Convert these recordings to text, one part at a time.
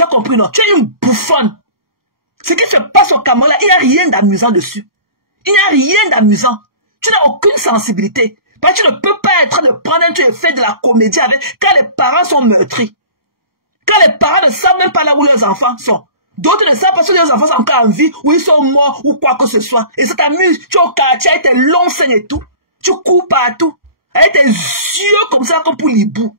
Tu as compris, non? Tu es une bouffonne. Ce qui se passe au Cameroun, là, il n'y a rien d'amusant dessus. Il n'y a rien d'amusant. Tu n'as aucune sensibilité. Parce que tu ne peux pas être en train de prendre un truc et faire de la comédie avec quand les parents sont meurtris. Quand les parents ne savent même pas là où leurs enfants sont. D'autres ne savent pas si leurs enfants sont encore en vie, ou ils sont morts, ou quoi que ce soit. Et ça t'amuse. Tu es au quartier avec tes longs seins et tout. Tu cours partout. Avec tes yeux comme ça, comme pour l'hibou.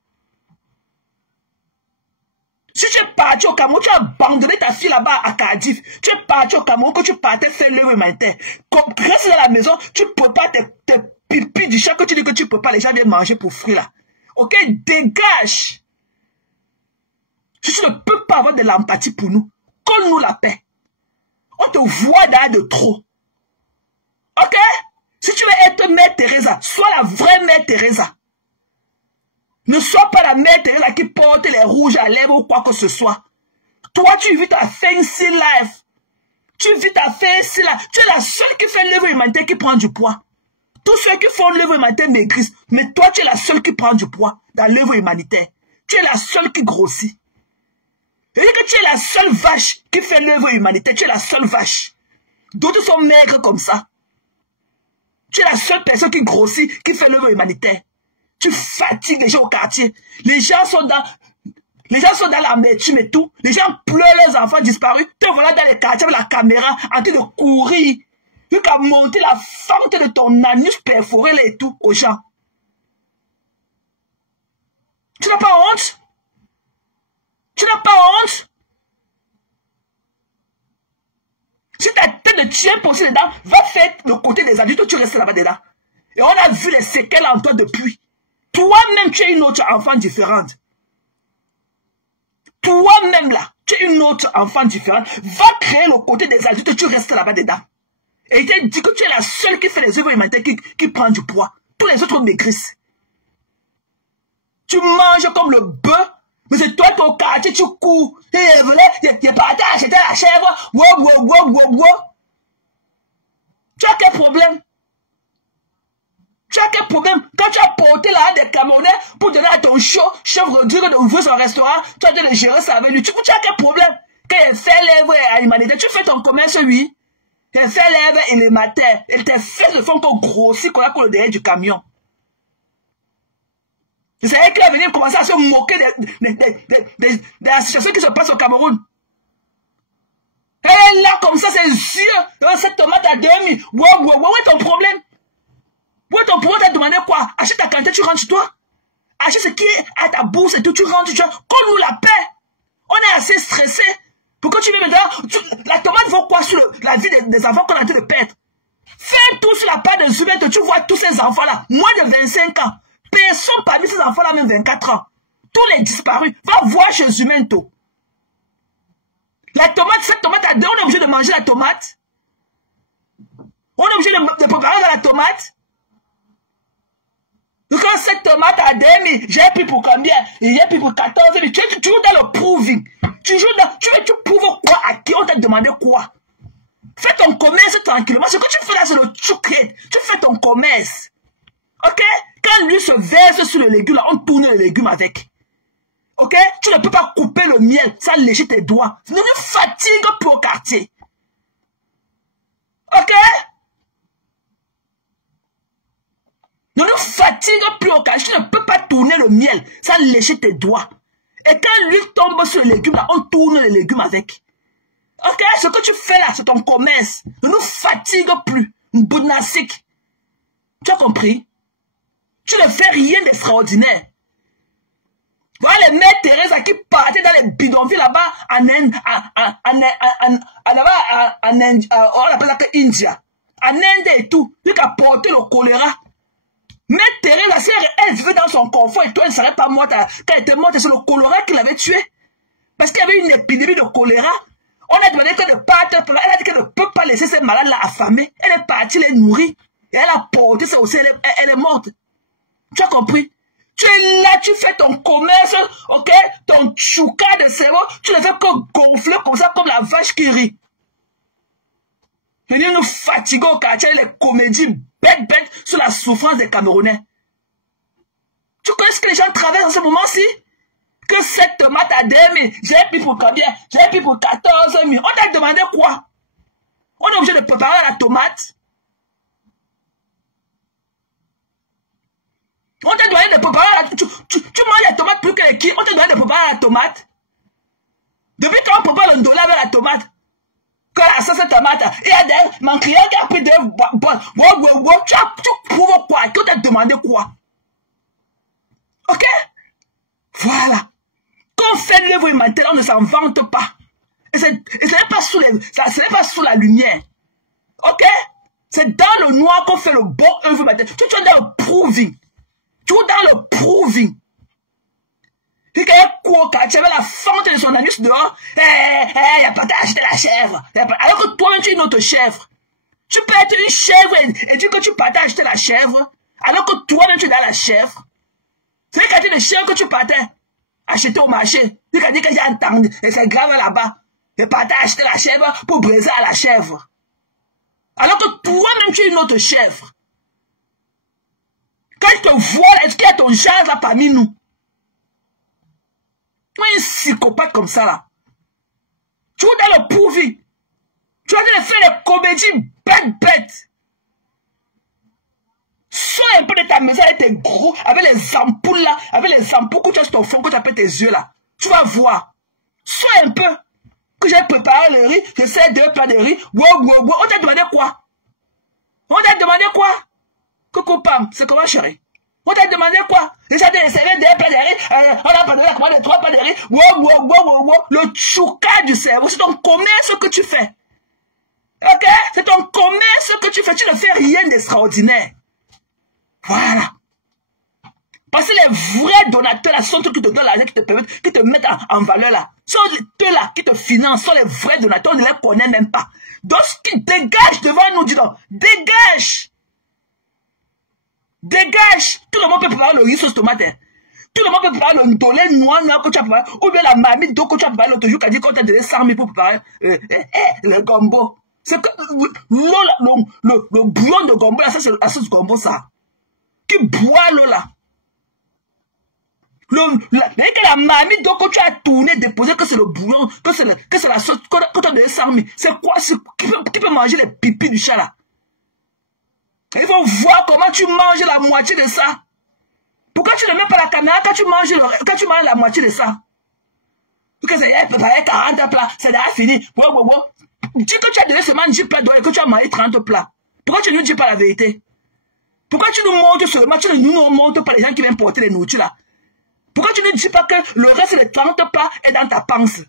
Si tu es parti au Cameroun, tu as abandonné ta fille là-bas à Cardiff. Tu es parti au Cameroun, que tu partais faire l'œuvre humanitaire. Comme reste dans la maison, tu prépares tes pipis du chat que tu dis que tu peux pas, les gens viennent manger pour fruits là. Ok, dégage. Si tu ne peux pas avoir de l'empathie pour nous, colle-nous la paix. On te voit derrière de trop. Ok? Si tu veux être Mère Teresa, sois la vraie Mère Teresa. Ne sois pas la Mère Teresa qui porte les rouges à lèvres ou quoi que ce soit. Toi, tu vis ta fancy life. Tu vis ta fancy life. Tu es la seule qui fait l'œuvre humanitaire qui prend du poids. Tous ceux qui font l'œuvre humanitaire maigrissent. Mais toi, tu es la seule qui prend du poids dans l'œuvre humanitaire. Tu es la seule qui grossit. C'est-à-dire que tu es la seule vache qui fait l'œuvre humanitaire. Tu es la seule vache. D'autres sont maigres comme ça. Tu es la seule personne qui grossit, qui fait l'œuvre humanitaire. Tu fatigues les gens au quartier. Les gens sont dans l'amertume et tout. Les gens pleurent leurs enfants disparus. Te voilà dans les quartiers avec la caméra en train de courir. Jusqu'à monter la fente de ton anus perforé là et tout aux gens. Tu n'as pas honte? Tu n'as pas honte? Si ta tête de chien poussée dedans, va faire le côté des adultes, tu restes là-bas dedans. Et on a vu les séquelles en toi depuis. Toi-même, tu es une autre enfant différente. Toi-même là, tu es une autre enfant différente. Va créer le côté des adultes, tu restes là-bas dedans. Et il t'a dit que tu es la seule qui fait les œuvres humanitaires qui prend du poids. Tous les autres maigrissent. Tu manges comme le bœuf, mais c'est toi ton quartier, tu cours. Et voilà, t'es parti acheter la chèvre. Wow. Tu as quel problème? Tu as quel problème? Quand tu as porté là des Camerounais pour donner à ton chèvre dire d'ouvrir son restaurant, tu as de gérer ça avec lui. Tu as quel problème? Quand il fait l'œuvre à l'humanité, tu fais ton commerce, lui. Il fait l'œuvre et les matins. Et tes fesses ne font qu'on grossit qu'on a pour le derrière du camion. C'est elle qui va venir commencer à se moquer de la situation qui se passe au Cameroun. Elle est là comme ça, ses yeux. Cette tomate à demi. Où est ton problème? Où est ton problème? T'as demandé quoi? Achète ta quantité, tu rentres chez toi. Achète ce qui est à ta bourse et tout, tu rentres, tu vois. Colle-nous la paix. On est assez stressé. Pourquoi tu viens dedans? La tomate vaut quoi sur la vie des enfants qu'on a en train de perdre? Fais tout sur la paix des humains, tu vois tous ces enfants-là, moins de 25 ans. Personne parmi ces enfants-là, même 24 ans. Tous les disparus. Va voir chez Zumento. La tomate, cette tomate à deux, on est obligé de manger la tomate. On est obligé de préparer de la tomate. Donc cette tomate à 2000, j'ai pris pour combien? J'ai pris pour 14 000. Tu joues dans le proving. Tu prouves quoi à qui? On t'a demandé quoi? Fais ton commerce tranquillement. Ce que tu fais là, c'est le chouquet. Tu fais ton commerce. Ok? Quand lui se verse sur le légume, là, on tourne le légume avec. Ok? Tu ne peux pas couper le miel sans lécher tes doigts. Ne nous fatigue plus au quartier. Ok? Ne nous fatigue plus au quartier. Tu ne peux pas tourner le miel sans lécher tes doigts. Et quand lui tombe sur le légume, là, on tourne le légume avec. Ok? Ce que tu fais là, c'est ton commerce. Ne nous fatigue plus. Bounasik. Tu as compris? Tu ne fais rien d'extraordinaire. Voilà les mères Teresa qui partaient dans les bidonvilles là-bas en Inde, on appelle ça que India. En Inde et tout. Lui qui a porté le choléra. Mère Teresa, si elle vivait dans son confort et toi, elle ne serait pas morte. Quand elle était morte, c'est le choléra qui l'avait tuée. Parce qu'il y avait une épidémie de choléra. On a demandé que de partir. Elle a dit qu'elle ne peut pas laisser ces malades-là affamés. Elle est partie les nourrir. Et elle a porté ça aussi. Elle est morte. Tu as compris? Tu es là, tu fais ton commerce, ok? Ton chouka de cerveau, tu ne fais que gonfler comme ça, comme la vache qui rit. Venir nous fatiguer au quartier, les comédies bêtes sur la souffrance des Camerounais. Tu connais ce que les gens traversent en ce moment-ci? que cette tomate à 2000, j'ai pris pour combien? J'ai pris pour 14 000. On t'a demandé quoi? On est obligé de préparer la tomate. On t'a demandé de préparer la... Tu manges la tomate plus que les qui? On t'a demandé de préparer la tomate. Depuis quand on prépare le dollar avec la tomate? Quand la sauce tomate, il y a des... Mon client qui a pris des... Tu prouves quoi? Qui t'a demandé quoi? Ok? Voilà. Quand on fait l'œuvre humanitaire, on ne s'en vante pas. Et ce n'est pas sous la lumière. Ok? C'est dans le noir qu'on fait le bon œuvre humanitaire. Tu es dans le proving. Tu es dans le proving. Et quand tu avais la fente de son anus dehors, il n'y a pas d'acheter la chèvre. Alors que toi-même, tu es une autre chèvre. Tu peux être une chèvre et dire que tu partais acheter la chèvre, alors que toi-même, tu es dans la chèvre. C'est les quantités de chèvres que tu partais acheter au marché. Tu as dit que j'ai entendu, et c'est grave là-bas. Et partais acheter la chèvre pour briser à la chèvre. Alors que toi-même, tu es une autre chèvre. Quand il te voit, est-ce qu'il y a ton genre là parmi nous? Tu es un psychopathe comme ça là. Tu es dans le prouvi. Tu es en train de faire des comédies bêtes. Sors un peu de ta maison avec tes gros, avec les ampoules là, avec les ampoules que tu as sur ton fond, que tu appelles tes yeux là. Tu vas voir. Sors un peu. Que j'ai préparé le riz, je sais 2 plats de riz. Wow. On t'a demandé quoi? On t'a demandé quoi? Coco Pam, c'est comment chérie? On t'a demandé quoi? Déjà de servir 2 plats de riz, on a demandé la commande de 3 plats de riz. Wow. Le chouka du cerveau, c'est ton commerce que tu fais. Ok? C'est ton commerce que tu fais. Tu ne fais rien d'extraordinaire. Voilà. Parce que les vrais donateurs là, sont ceux qui te donnent l'argent, qui te permettent, qui te mettent en valeur là. Sont eux là qui te financent, sont les vrais donateurs, on ne les connaît même pas. Donc, qui dégage devant nous, dis donc. Dégage. Tout le monde peut préparer le riz sauce tomate. Tout le monde peut préparer le dolé noir que tu as préparé. Ou bien la marmite d'eau que tu as préparé. L'autre jour qui a dit qu'on t'a donné 100 000 pour préparer le gombo. C'est que le bouillon de gombo là, ça c'est la sauce gombo ça. Qui boit l'eau là. La marmite d'eau que tu as tourné, déposé, que c'est le bouillon, que c'est la sauce, que tu as donné 100 000. C'est quoi? Qui peut manger les pipis du chat là? Il faut voir comment tu manges la moitié de ça. Pourquoi tu ne mets pas la caméra quand tu manges la moitié de ça? Parce que c'est préparé 40 plats, c'est déjà fini. Dis que tu as donné seulement 10 plats et que tu as mangé 30 plats. Pourquoi tu ne dis pas la vérité? Pourquoi tu nous montres seulement, tu ne nous montres pas les gens qui viennent porter les nourritures là? Pourquoi tu ne dis pas que le reste des 30 plats est dans ta panse?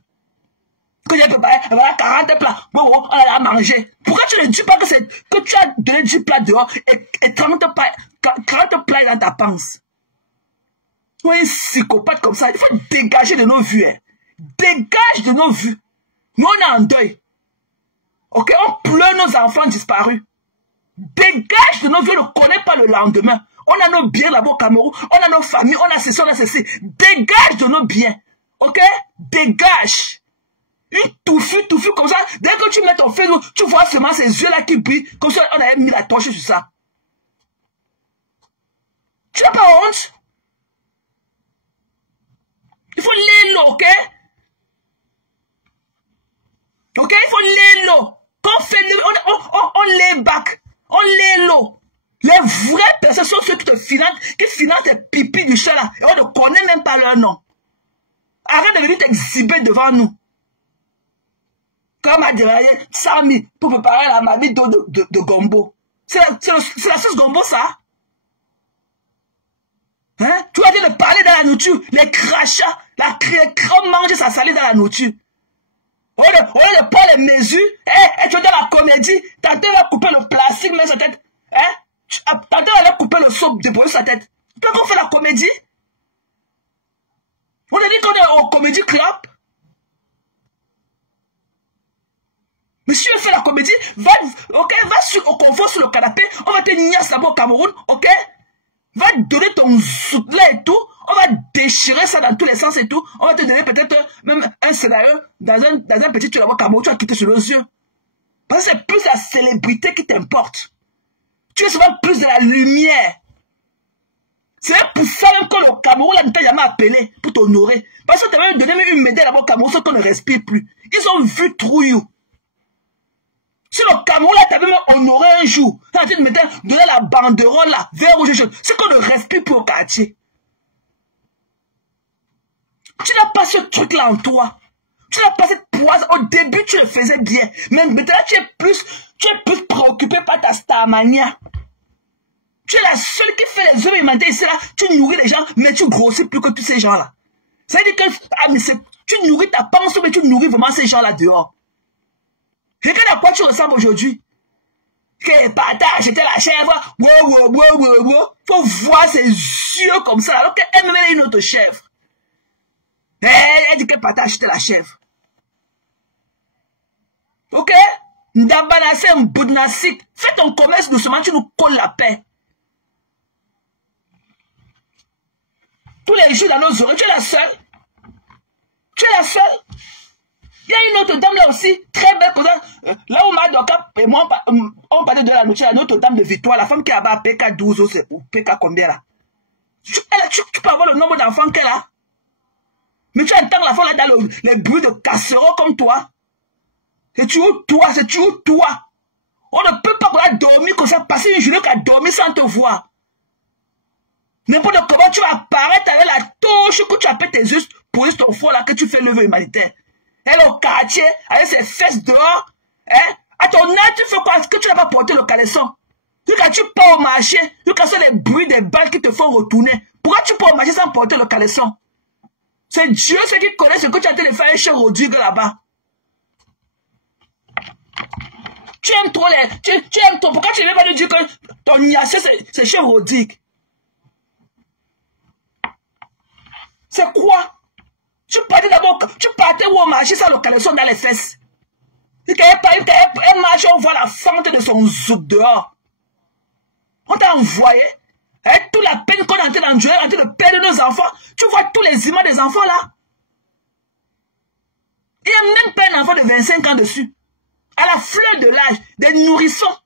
Que j'ai préparé 40 plats, on a mangé. Pourquoi tu ne dis pas que tu as donné 10 plats dehors et 40 plats dans ta panse? Tu es un psychopathe comme ça. Il faut dégager de nos vues. Hein. Dégage de nos vues. Nous, on est en deuil. Ok, on pleure nos enfants disparus. Dégage de nos vues, on ne connaît pas le lendemain. On a nos biens là-bas au Cameroun. On a nos familles, on a ceci, on a ceci. Dégage de nos biens. Ok? Dégage. Une touffue comme ça. Dès que tu mets ton Facebook, tu vois seulement ces yeux-là qui brillent. Comme ça, on avait mis la torche sur ça. Tu n'as pas honte? Il faut lire l'eau, ok? Ok? Il faut lire l'eau. Quand on fait on lay back. On lay l'eau. Les vraies personnes sont ceux qui te financent, qui financent tes pipis du chat là. Et on ne connaît même pas leur nom. Arrête de venir t'exhiber devant nous. Comme on a déraillé 100 000 pour préparer la marmite de gombo. C'est la sauce gombo ça? Hein? Tu as dit de parler dans la nourriture. Les crachats, on mange sa salade dans la nourriture. Au lieu de prendre les mesures, tu es dans la comédie, tantôt va couper le plastique, mais sa tête. Tantôt va couper le seau, déposer sa tête. Tu as qu'on fait la comédie? On a dit qu'on est au comédie club. Monsieur fait la comédie, va au confort sur le canapé, on va te niasse là-bas au Cameroun, ok? Va donner ton soutien et tout, on va déchirer ça dans tous les sens et tout, on va te donner peut-être même un scénario dans un petit truc là-bas au Cameroun, tu vas quitter sur les yeux. Parce que c'est plus la célébrité qui t'importe. Tu es souvent plus de la lumière. C'est pour ça même que le Cameroun ne t'a jamais appelé pour t'honorer. Parce que tu avais donné une médaille là-bas au Cameroun, sauf qu'on ne respire plus. Ils ont vu through you. Si le Cameroun là t'avait même honoré un jour, tu donner la banderole là, vert rouge jaune, c'est qu'on ne respire plus au quartier. Tu n'as pas ce truc là en toi. Tu n'as pas cette poisse. Au début, tu le faisais bien. Mais maintenant, tu es plus préoccupé par ta starmania. Tu es la seule qui fait les œuvres alimentaires ici là. Tu nourris les gens, mais tu grossis plus que tous ces gens-là. Ça veut dire que tu nourris ta pensée, mais tu nourris vraiment ces gens-là dehors. Regarde à quoi tu ressembles aujourd'hui. Que partage, j'étais la chèvre. Faut voir ses yeux comme ça. Alors qu'elle me met une autre chèvre. Elle dit que partage, j'étais la chèvre. Ok? Ndabanassé, Mboudnassik. Fais ton commerce doucement, tu nous colles la paix. Tous les jours dans nos oreilles, tu es la seule. Tu es la seule. Il y a une autre dame là aussi, très belle. Là où Madoka et moi, on parlait de la nourriture, la autre dame de Victoire, la femme qui a bas PK 12 ou PK combien là. Tu peux avoir le nombre d'enfants qu'elle a. Mais tu entends la femme là dans les bruits de casserole comme toi. C'est toujours toi, c'est toujours toi. On ne peut pas dormir comme ça, passer une journée qu'à dormir sans te voir. N'importe comment tu vas apparaître avec la touche que tu appelles tes yeux pour ton foie là que tu fais l'œuvre humanitaire. Elle est au quartier, avec ses fesses dehors. Hein? À ton âge, tu fais quoi? Est-ce que tu n'as pas porté le caleçon? Quand tu pars au marché, quand c'est les bruits des balles qui te font retourner. Pourquoi tu pars au marché sans porter le caleçon? C'est Dieu ceux qui connaît ce que tu as en train de faire chez Rodrigue là-bas. Tu aimes trop les... Tu aimes trop... Pourquoi tu ne veux pas lui dire que ton niassé c'est chez Rodrigue? C'est quoi? Tu partais d'abord... Tu partais au marché sans le caleçon dans les fesses. Et quand elle marche, on voit la fente de son zouk dehors. On t'a envoyé. Avec toute la peine qu'on est en train d'endurer, en train de perdre nos enfants. Tu vois tous les images des enfants là. Il n'y a même pas un enfant de 25 ans dessus. À la fleur de l'âge, des nourrissons.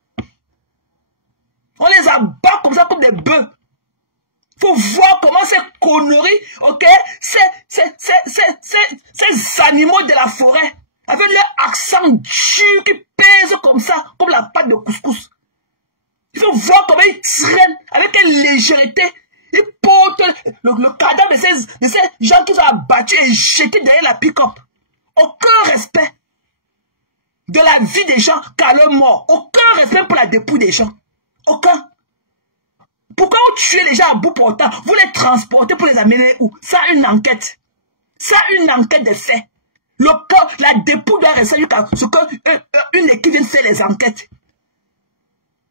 On les abat comme ça, comme des bœufs. Faut voir comment ces conneries, ok, ces animaux de la forêt, avec leur accent dur qui pèse comme ça, comme la pâte de couscous. Il faut voir comment ils traînent avec une légèreté. Ils portent le cadavre de ces gens qui sont abattus et jetés derrière la pick-up. Aucun respect de la vie des gens qu'à leur mort. Aucun respect pour la dépouille des gens. Aucun. Pourquoi vous tuez les gens à bout portant? Vous les transportez pour les amener où? Ça a une enquête. Ça a une enquête de fait. Le corps, la dépouille doit rester jusqu'à ce qu'une équipe vienne faire les enquêtes.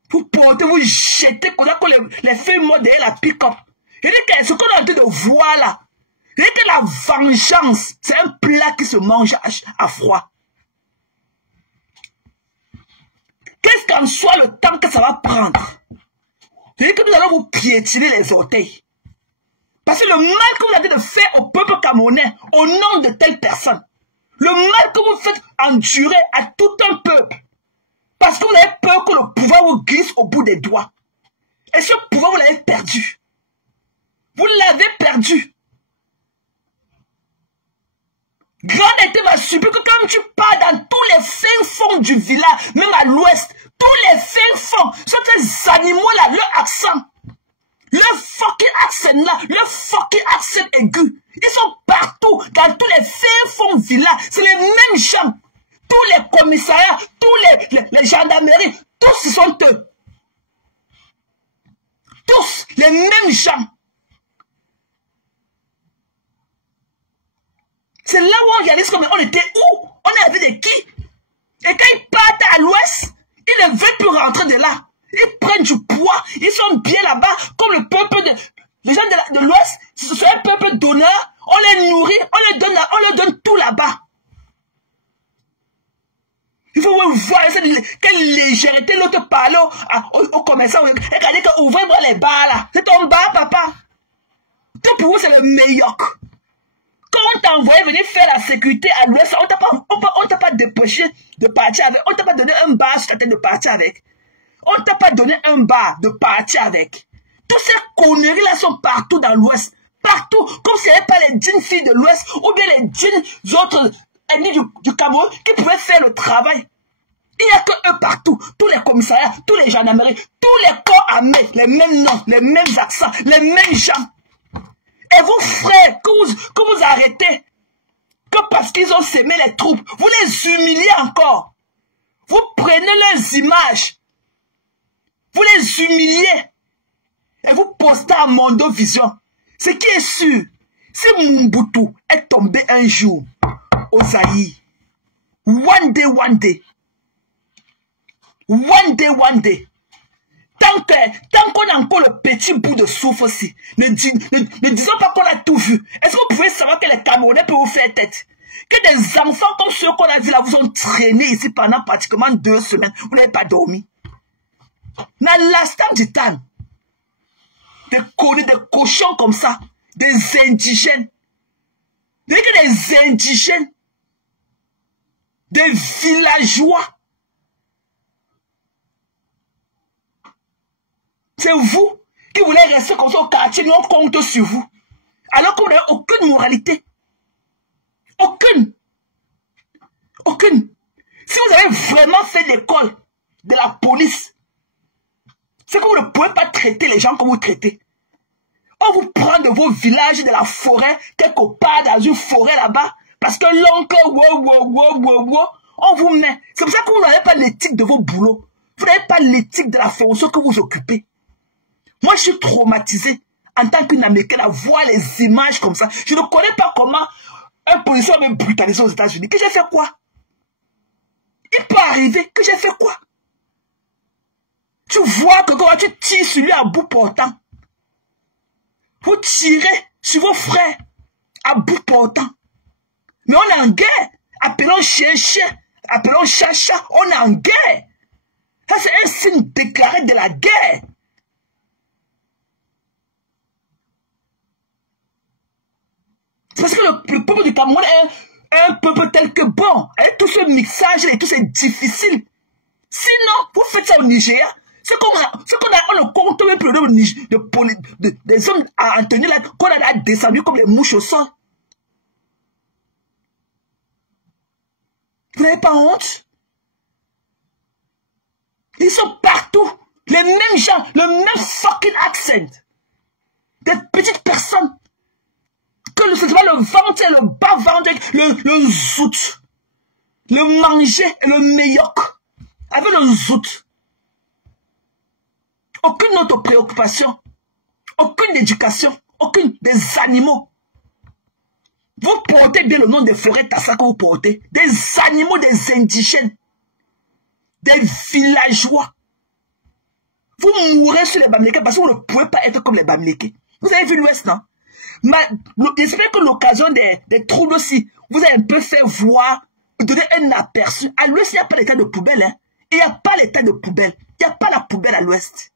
Vous portez, vous jetez, qu'on a les feuilles mortes derrière la pick-up. Et ce qu'on est en train de voir là, et que la vengeance, c'est un plat qui se mange à froid. Qu'est-ce qu'en soit le temps que ça va prendre? C'est que nous allons vous piétiner les orteils. Parce que le mal que vous avez de faire au peuple camerounais, au nom de telle personne, le mal que vous faites endurer à tout un peuple, parce que vous avez peur que le pouvoir vous glisse au bout des doigts. Et ce pouvoir, vous l'avez perdu. Vous l'avez perdu. Grande été m'a subi que quand tu pars dans tous les fins fonds du village, même à l'ouest, tous les fins fonds, ces animaux-là, leur accent, leur fucking accent là, leur fucking accent aigu, ils sont partout, dans tous les fins fonds villages, c'est les mêmes gens. Tous les commissariats, tous les gendarmeries, tous ils sont eux. Tous les mêmes gens. C'est là où on réalise comme on était où? On est avec des qui? Et quand ils partent à l'ouest, ils ne veulent plus rentrer de là. Ils prennent du poids, ils sont bien là-bas, comme le peuple les gens de l'ouest, c'est un peuple donneur, on les nourrit, on leur donne tout là-bas. Il faut voir quelle légèreté l'autre parle aux commerçants. Regardez qu'ouvrir les bars là. C'est ton bar, papa. Tout pour vous, c'est le meilleur. Quand on t'a envoyé venir faire la sécurité à l'ouest, on t'a pas dépêché de partir avec. On t'a pas donné un bar sur ta tête de partir avec. On t'a pas donné un bar de partir avec. Toutes ces conneries-là sont partout dans l'Ouest. Partout. Comme ce n'est pas les djinns filles de l'Ouest ou bien les djinns autres ennemis du Cameroun qui pouvaient faire le travail. Il n'y a que eux partout. Tous les commissariats, tous les gendarmeries, tous les corps armés, les mêmes noms, les mêmes accents, les mêmes gens. Et vos frères que vous arrêtez, que parce qu'ils ont sémé les troupes, vous les humiliez encore. Vous prenez leurs images, vous les humiliez et vous postez à Mondo Vision. Ce qui est sûr, si Mobutu est tombé un jour au Zaïre, one day, tant qu'on a encore le petit bout de souffle aussi, ne disons pas qu'on a tout vu. Est-ce que vous pouvez savoir que les Camerounais peuvent vous faire tête? Que des enfants comme ceux qu'on a dit là vous ont traîné ici pendant pratiquement 2 semaines. Vous n'avez pas dormi. Dans l'instant du temps, des cochons comme ça, des indigènes, des indigènes, des villageois. C'est vous qui voulez rester comme ça au quartier, nous on compte sur vous. Alors que vous n'avez aucune moralité. Aucune. Si vous avez vraiment fait l'école de la police, c'est que vous ne pouvez pas traiter les gens comme vous traitez. On vous prend de vos villages, de la forêt, quelque part dans une forêt là-bas, parce que l'oncle, on vous met. C'est pour ça que vous n'avez pas l'éthique de vos boulots. Vous n'avez pas l'éthique de la fonction que vous occupez. Moi, je suis traumatisé en tant qu'une Américaine à voir les images comme ça. Je ne connais pas comment un policier va me brutaliser aux États-Unis. Que j'ai fait quoi? Il peut arriver que j'ai fait quoi? Tu vois que quand tu tires sur lui à bout portant, vous tirez sur vos frères à bout portant. Mais on est en guerre. Appelons chien, appelons chat, on est en guerre. Ça, c'est un signe déclaré de la guerre. Parce que le peuple du Cameroun est un peuple tel que bon. Avec tout ce mixage et tout, c'est difficile. Sinon, vous faites ça au Nigeria. On ne compte même plus des hommes à en tenir là, qu'on a descendu comme les mouches au sol. Vous n'avez pas honte? Ils sont partout. Les mêmes gens, le même fucking accent. Des petites personnes. Que c'est pas le ventre, le bas ventre, le zout. Le manger et le méioc. Avec le zout. Aucune autre préoccupation. Aucune éducation. Aucune des animaux. Vous portez bien le nom des forêts Tassa que vous portez. Des animaux, des indigènes. Des villageois. Vous mourrez sur les Bamileke parce que vous ne pouvez pas être comme les Bamileke. Vous avez vu l'Ouest, non? J'espère que l'occasion des troubles aussi, vous avez un peu fait voir, donner un aperçu. À l'Ouest, il n'y a pas l'état de poubelle. Hein? Il n'y a pas l'état de poubelle. Il n'y a pas la poubelle à l'Ouest.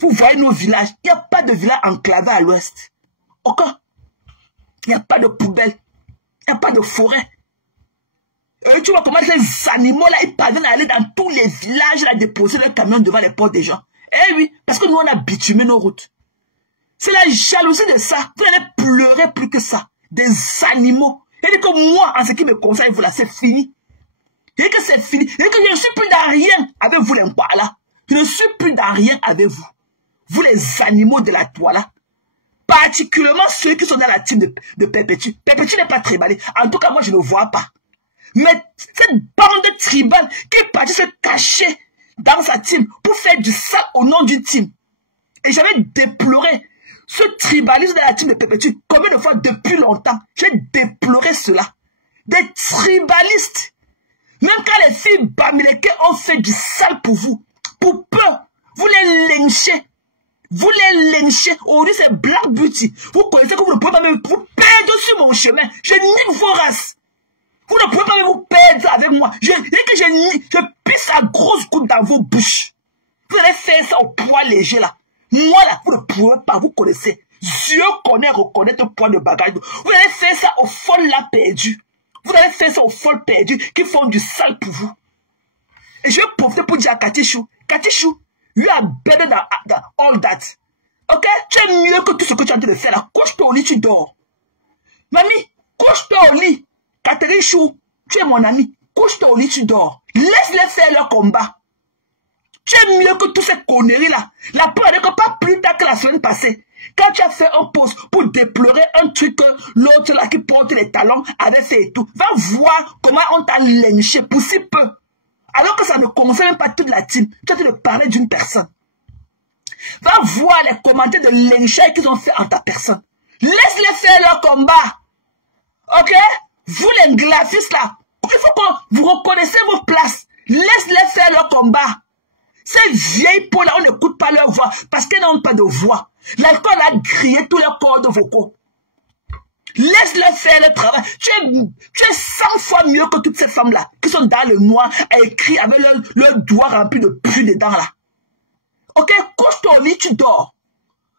Vous voyez nos villages. Il n'y a pas de village enclavé à l'Ouest. Aucun. Il n'y a pas de poubelle. Il n'y a pas de forêt. Tu vois comment ces animaux-là, ils parviennent à aller dans tous les villages, à déposer leurs camions devant les portes des gens. Eh oui, parce que nous, on a bitumé nos routes. C'est la jalousie de ça. Vous allez pleurer plus que ça. Des animaux. Et dit que moi, en ce qui me concerne, vous là, c'est fini. Et que c'est fini. Et que je ne suis plus dans rien avec vous, les là. Je ne suis plus dans rien avec vous. Vous, les animaux de la toile. Particulièrement ceux qui sont dans la team de Perpétue. Perpétue n'est pas tribalé. En tout cas, moi, je ne le vois pas. Mais cette bande tribale qui est partie se cacher dans sa team pour faire du sang au nom d'une team. Et j'avais déploré ce tribalisme de la team de Perpétue. Combien de fois depuis longtemps, j'ai déploré cela. Des tribalistes. Même quand les filles Bamileke ont fait du sale pour vous, pour peu, vous les lynchez. Vous les lynchez. Aujourd'hui, c'est Black Beauty. Vous connaissez que vous ne pouvez pas me vous perdre sur mon chemin. Je nique vos races. Vous ne pouvez pas vous perdre avec moi. Je pisse à grosse goutte dans vos bouches. Vous allez faire ça au poids léger là. Moi là, vous ne pouvez pas, vous connaissez. Dieu connaît, reconnaît le poids de bagage. Vous allez faire ça aux folles là perdues. Vous allez faire ça aux folles perdues qui font du sale pour vous. Et je vais profiter pour dire à Katichou, Katichou, You are better than all that. Ok? Tu es mieux que tout ce que tu es en train de faire là. Couche-toi au lit, tu dors. Mamie, couche-toi au lit. Catherine Chou, tu es mon ami. Couche-toi au lit, tu dors. Laisse-les faire leur combat. Tu es mieux que toutes ces conneries-là. La preuve est que pas plus tard que la semaine passée, quand tu as fait un post pour déplorer un truc, l'autre là qui porte les talons avait fait et tout, va voir comment on t'a lynché pour si peu. Alors que ça ne concerne même pas toute la team. Tu as de parler d'une personne. Va voir les commentaires de lynchage qu'ils ont fait en ta personne. Laisse-les faire leur combat. Ok? Vous les graphistes là, il faut que vous reconnaissiez vos places. Laisse-les faire leur combat. Ces vieilles peaux là, on n'écoute pas leur voix parce qu'elles n'ont pas de voix. L'alcool a grillé tous leurs cordes vocaux. Laisse-les faire le travail. Tu es 100 fois mieux que toutes ces femmes-là qui sont dans le noir à écrire avec leurs doigts remplis de pus dedans là. Ok, couche-toi au lit, tu dors.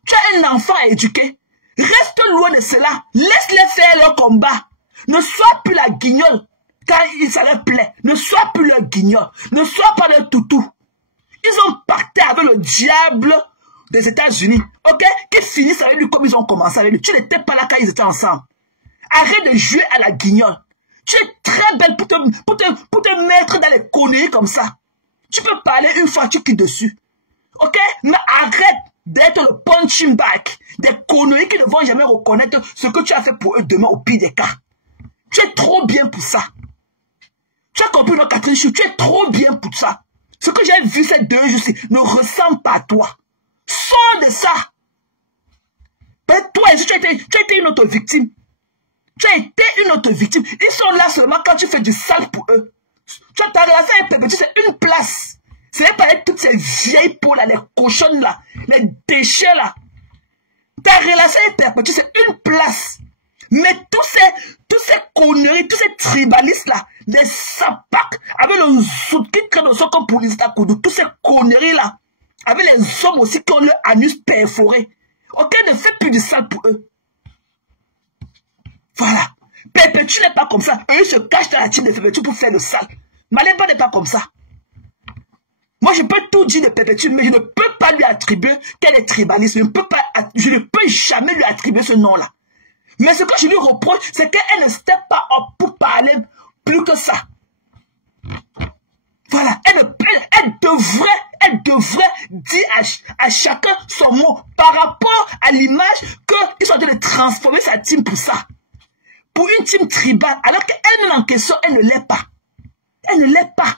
Tu as un enfant à éduquer. Reste loin de cela. Laisse-les faire leur combat. Ne sois plus la guignole quand ça leur plaît. Ne sois plus leur guignol. Ne sois pas leur toutou. Ils ont pacté avec le diable des États-Unis, ok? Qui finissent avec lui comme ils ont commencé avec lui. Tu n'étais pas là quand ils étaient ensemble. Arrête de jouer à la guignole. Tu es très belle pour te mettre dans les conneries comme ça. Tu peux parler une fois, tu quittes dessus. Ok? Mais arrête d'être le punching back des conneries qui ne vont jamais reconnaître ce que tu as fait pour eux demain au pire des cas. Tu es trop bien pour ça. Tu as compris, non, Catherine Chou? Tu es trop bien pour ça. Ce que j'ai vu ces 2 jours-ci ne ressemble pas à toi. Sors de ça. Peut-être toi, tu as été une autre victime. Tu as été une autre victime. Ils sont là seulement quand tu fais du sale pour eux. Tu as ta relation avec Pépé, c'est une place. C'est pas avec toutes ces vieilles peaux là, les cochonnes là, les déchets là. Ta relation avec Pépé, c'est une place. Mais tous ces conneries, tous ces tribalistes là, des sapacs, avec le zout qui traîne au sol comme pour les Koudou, tous ces conneries là, avec les hommes aussi qui ont le anus perforé. Ok, ne fais plus du sale pour eux. Voilà. Pépé, tu n'es pas comme ça. Eux se cachent dans la team de Pépé pour faire le sale. Maléba n'est pas comme ça. Moi, je peux tout dire de Perpétue, mais je ne peux pas lui attribuer qu'elle est tribaliste. Je ne peux jamais lui attribuer ce nom-là. Mais ce que je lui reproche, c'est qu'elle ne step pas up pour parler plus que ça. Voilà. Elle devrait dire à chacun son mot par rapport à l'image qu'ils sont en train de transformer sa team pour ça. Pour une team tribale, alors qu'elle-même en question, elle ne l'est pas. Elle ne l'est pas.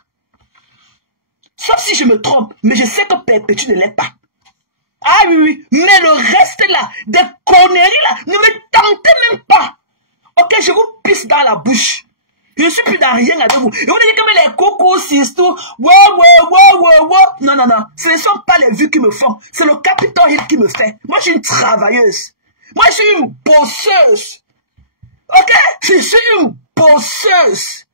Sauf si je me trompe, mais je sais que Perpétue ne l'est pas. Ah oui, oui, mais le reste là, des conneries là, ne me tentez même pas. Ok, je vous pisse dans la bouche. Je ne suis plus dans rien avec vous. Et vous dites que les cocos, c'est tout. Non, non, non. Ce ne sont pas les vues qui me font. C'est le Capitol Hill qui me fait. Moi, je suis une travailleuse. Moi, je suis une bosseuse. Ok? Je suis une bosseuse.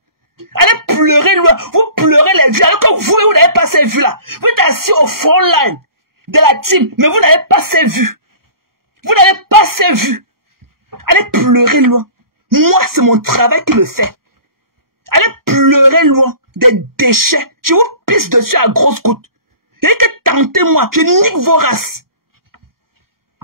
Allez pleurer loin. Vous pleurez les vues. Alors que vous n'avez pas ces vues-là. Vous êtes assis au front line de la team, mais vous n'avez pas ces vues. Vous n'avez pas ces vues. Allez pleurer loin. Moi, c'est mon travail qui le fait. Allez pleurer loin des déchets. Je vous pisse dessus à grosses gouttes. Et que tentez-moi, je nique vos races.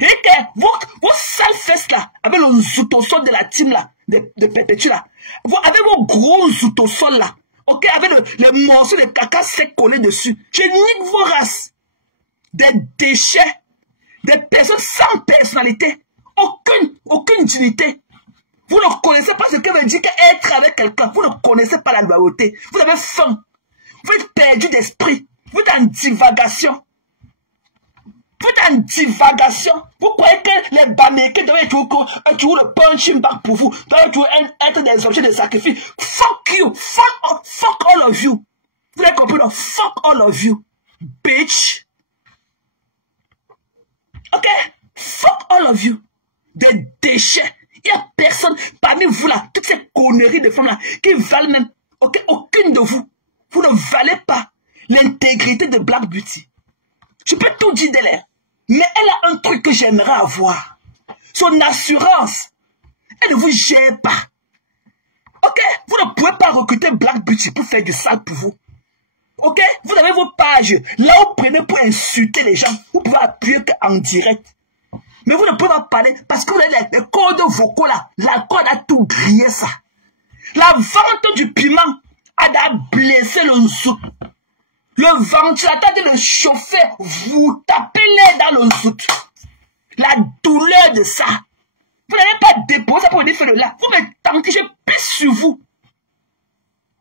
Et que vos sales fesses là, avec le zoutosol de la team là, de Perpétue là, avec vos gros zoutosol là, ok, avec les morceaux de caca secs collés dessus, je nique vos races. Des déchets, des personnes sans personnalité, aucune dignité. Vous ne connaissez pas ce que veut dire être avec quelqu'un. Vous ne connaissez pas la loyauté. Vous avez faim. Vous êtes perdu d'esprit. Vous êtes en divagation. Vous êtes en divagation. Vous croyez que les Baméricains doivent être toujours le punching bag pour vous. Doivent toujours être des objets de sacrifice. Fuck you. Fuck all of you. Vous avez compris? Fuck all of you. Bitch. Ok? Fuck all of you. Des déchets. Il n'y a personne parmi vous là, toutes ces conneries de femmes là, qui valent même, ok, aucune de vous. Vous ne valez pas l'intégrité de Black Beauty. Je peux tout dire d'elle, mais elle a un truc que j'aimerais avoir. Son assurance. Elle ne vous gère pas. Ok? Vous ne pouvez pas recruter Black Beauty pour faire du sale pour vous. Ok? Vous avez vos pages. Là, vous prenez pour insulter les gens. Vous pouvez appuyer qu'en direct. Mais vous ne pouvez pas parler parce que vous avez les codes vocaux là. La code a tout grillé ça. La vente du piment a blessé le zout. Le ventilateur de le chauffer, vous tapez l'air dans le zout. La douleur de ça. Vous n'avez pas déposé pour dire faire là. Vous me tentez, je pisse sur vous.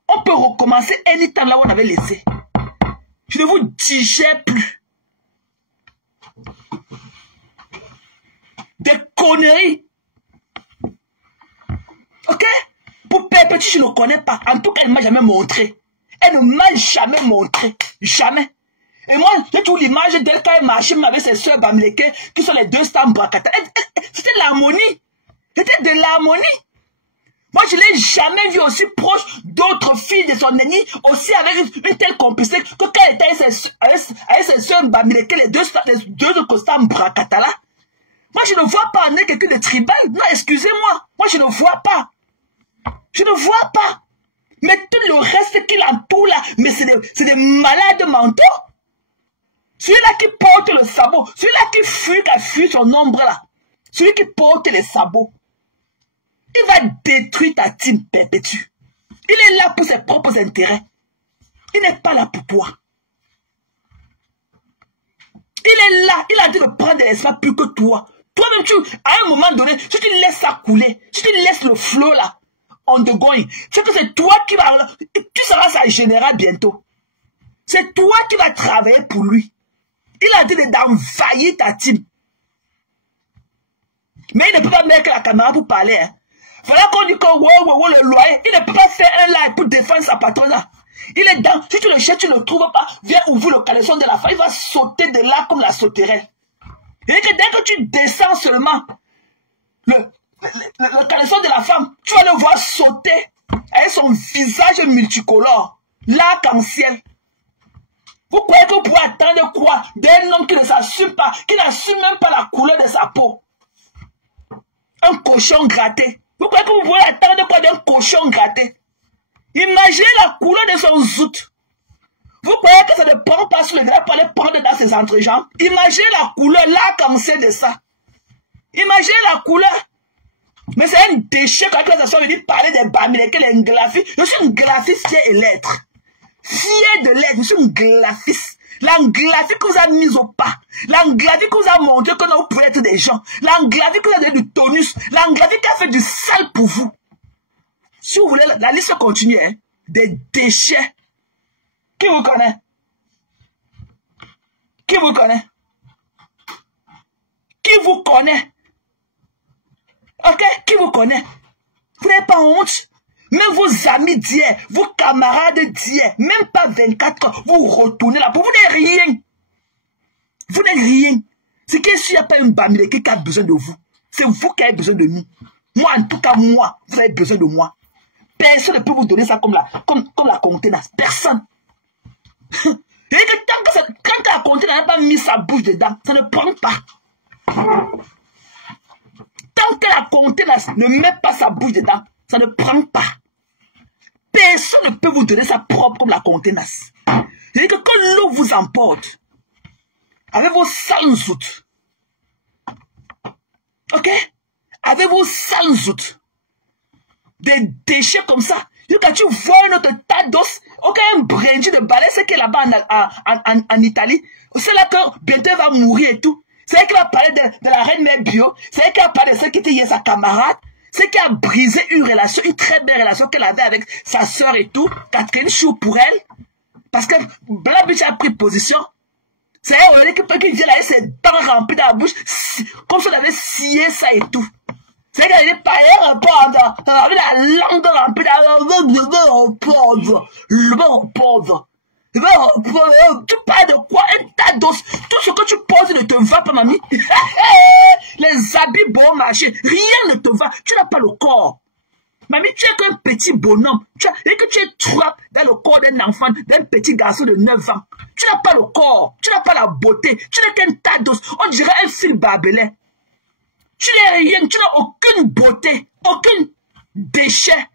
On peut recommencer anytime là où on avait laissé. Je ne vous digère plus. Des conneries. Ok? Pour Perpétue, je ne connais pas. En tout cas, elle ne m'a jamais montré. Elle ne m'a jamais montré. Jamais. Et moi, j'ai toujours l'image d'elle quand elle marchait avec ses soeurs Bamileke, qui sont les deux stars Brakata. C'était l'harmonie. C'était de l'harmonie. Moi, je ne l'ai jamais vu aussi proche d'autres filles de son ennemi, aussi avec une telle complicité que quand elle était avec ses soeurs Bamileke, les deux autres stars Brakata là. Moi, je ne vois pas en elle quelqu'un de tribal. Non, excusez-moi. Moi, je ne vois pas. Je ne vois pas. Mais tout le reste qui l'entoure là, mais c'est des malades mentaux. Celui-là qui porte le sabot, celui-là qui fuit, son ombre là, celui qui porte les sabots, il va détruire ta team Perpétue. Il est là pour ses propres intérêts. Il n'est pas là pour toi. Il est là, il a dit de prendre de l'espace plus que toi. Toi-même, à un moment donné, si tu laisses ça couler, si tu laisses le flot là, on te gogne, c'est que c'est toi qui vas... Tu seras sa général bientôt. C'est toi qui vas travailler pour lui. Il a dit d'envahir ta team. Mais il ne peut pas mettre la caméra pour parler. Hein. Voilà qu'on dit que le loyer, il ne peut pas faire un live pour défendre sa patronne là. Il est dans... Si tu le cherches, tu ne le trouves pas, viens ouvrir le caleçon de la femme, il va sauter de là comme la sauterelle. Et que dès que tu descends seulement le caleçon de la femme, tu vas le voir sauter avec son visage multicolore, l'arc-en-ciel. Vous croyez que vous pouvez attendre quoi d'un homme qui ne s'assume pas, qui n'assume même pas la couleur de sa peau? Un cochon gratté. Vous croyez que vous pouvez attendre quoi d'un cochon gratté? Imaginez la couleur de son zout. Vous croyez que ça ne prend pas sur le drap pour aller prendre dans ses entrejambes? Imaginez la couleur, l'arc-en-ciel de ça. Imaginez la couleur. Mais c'est un déchet quand la personne veut dire parler des Bamileke, les Nglafis. Je suis une graphiste fière et lettre. Fier de l'être, je suis une graphiste. L'anglaphie que vous a mise au pas. L'anglaphie que vous a montré que vous pouvez être des gens. L'anglaphie que vous a donné du tonus. L'anglaphie qui a fait du sale pour vous. Si vous voulez, la liste continue. Hein? Des déchets. Qui vous connaît? Qui vous connaît? Qui vous connaît? Ok? Qui vous connaît? Vous n'avez pas honte? Même vos amis d'hier, vos camarades d'hier, même pas 24 heures, vous retournez là. Vous n'êtes rien. Vous n'êtes rien. C'est qu'il n'y a pas une Bamileke qui a besoin de vous. C'est vous qui avez besoin de nous. Moi, en tout cas, moi, vous avez besoin de moi. Personne ne peut vous donner ça comme la contenance. Personne. Et que quand la contenance n'a pas mis sa bouche dedans, ça ne prend pas. Tant que la contenance ne met pas sa bouche dedans, ça ne prend pas. Personne ne peut vous donner sa propre comme la contenance. C'est-à-dire que quand l'eau vous emporte, avec vos sales zoutes, ok? Avec vos sales zoutes, des déchets comme ça, et quand tu vois notre tas d'os, ok, un brindis de balai, c'est qui est là-bas en Italie, c'est là que bientôt elle va mourir et tout. C'est elle qui va parler de la reine mère bio, c'est elle qui va parler de celle qui était hier sa camarade, c'est qui a brisé une relation, une très belle relation qu'elle avait avec sa soeur et tout, Catherine Chou pour elle, parce que Bla Bitch a pris position. C'est elle qui vient là avec ses dents remplies dans la bouche, comme si on avait scié ça et tout. C'est qu'elle est pas un peu avec la langue remplie dans le pauvre. Tu parles de quoi? Un tas d'os. Tout ce que tu poses ne te va pas, mamie. Les habits bon marché, rien ne te va. Tu n'as pas le corps. Mamie, tu es qu'un petit bonhomme. Et que tu es trop dans le corps d'un enfant, d'un petit garçon de 9 ans. Tu n'as pas le corps. Tu n'as pas la beauté. Tu n'es qu'un tas d'os. On dirait un fil barbelé. Tu n'es rien. Tu n'as aucune beauté. Aucun déchet.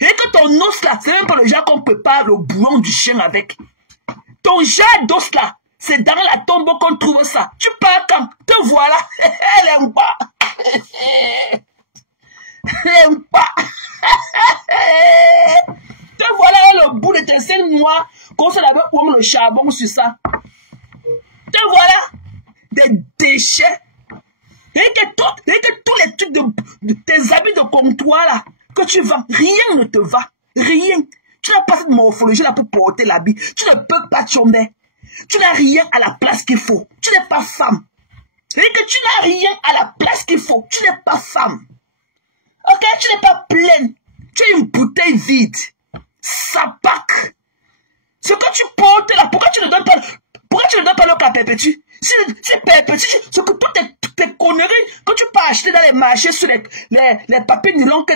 Et que ton os là, c'est même pas le genre qu'on prépare le bouillon du chien avec. Ton jet d'os là, c'est dans la tombe qu'on trouve ça. Tu pars quand? Te voilà. Elle aime pas. Elle aime pas. Te voilà le bout de tes seins noirs, qu'on se lave ou le charbon sur ça. Te voilà. Des déchets. Et que tous les trucs de tes habits de comptoir là, que tu vends, rien ne te va. Rien. Tu n'as pas cette morphologie là pour porter l'habit. Tu ne peux pas tomber. Tu n'as rien à la place qu'il faut. Tu n'es pas femme. Et que tu n'as rien à la place qu'il faut. Tu n'es pas femme. Ok? Tu n'es pas pleine. Tu es une bouteille vide. Sapac. Ce que tu portes là, pourquoi tu ne donnes pas le cas Perpétue? Si Perpétue, ce que toutes tes conneries que tu peux acheter dans les marchés sur les papiers nylon que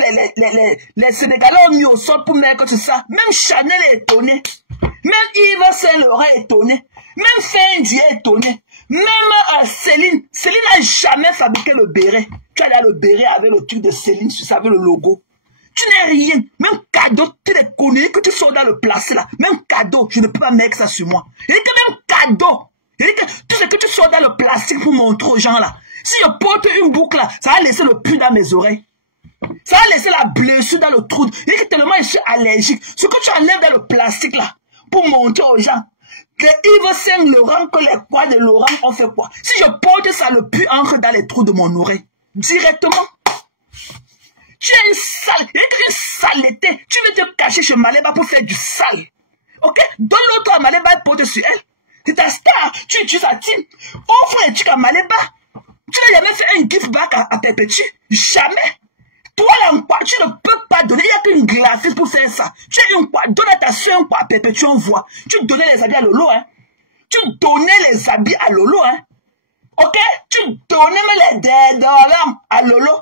les Sénégalais ont mis au sol pour mettre tout ça. Même Chanel est étonné. Même Yves Saint Laurent est étonné. Même Fendi est étonné. Même Céline. Céline n'a jamais fabriqué le béret. Tu as là le béret avec le truc de Céline sur ça, avec le logo. Tu n'es rien. Même cadeau, tu les connais que tu sors dans le placé là. Même cadeau, je ne peux pas mettre ça sur moi. Et que même cadeau. Et que tout ce que tu sors dans le plastique pour montrer aux gens là. Si je porte une boucle là, ça va laisser le pus dans mes oreilles. Ça va laisser la blessure dans le trou. Et que tellement je suis allergique. Ce que tu enlèves dans le plastique là, pour montrer aux gens que Yves Saint Laurent, que les quoi de Laurent ont fait quoi. Si je porte ça, le pus entre dans les trous de mon oreille. Directement. Tu es une sale, une saleté. Tu veux te cacher chez Maléba pour faire du sale. Ok? Donne-le toi à Maléba et porte sur elle. C'est ta star. Tu utilises sa team. Offre les trucs à Maléba. Tu n'as jamais fait un gift back à Perpétue. Jamais. Toi là, tu ne peux pas donner. Il n'y a qu'une graphiste pour faire ça. Tu es une quoi? Donne à ta soeur un quoi à Perpétue, on voit. Tu donnais les habits à Lolo, hein. Tu donnais les habits à Lolo, hein. Ok? Tu donnais les $10 à Lolo.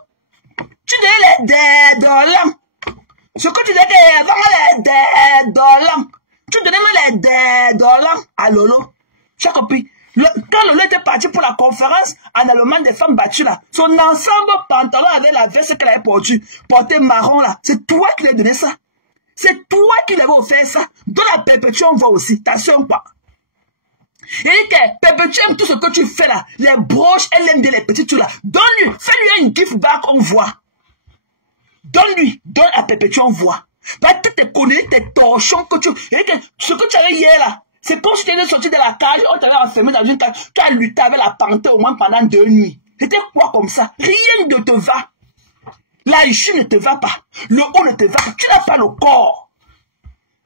Tu donnais les $10. Ce que tu disais avant les $10. Tu donnais les $10 à Lolo. Tu as compris? Quand Lolo était parti pour la conférence en Allemagne des femmes battues là, son ensemble pantalon avec la veste qu'elle avait porté marron là, c'est toi qui lui as donné ça. C'est toi qui lui avais offert ça. Dans la Perpétue, on voit aussi. Ta soeur quoi? Et que Perpétue aime tout ce que tu fais là. Les broches, elle aime les petits trucs là. Donne-lui, fais-lui un gift back, on voit. Donne-lui, donne à Perpétue, on voit. Bah, tu te connais, tes torchons que tu... Et que ce que tu avais hier là, c'est comme si tu étais sorti de la cage, on t'avait enfermé dans une cage, tu as lutté avec la panthère au moins pendant 2 nuits. C'était quoi comme ça? Rien ne te va. La issue ne te va pas. Le haut ne te va pas. Tu n'as pas le corps.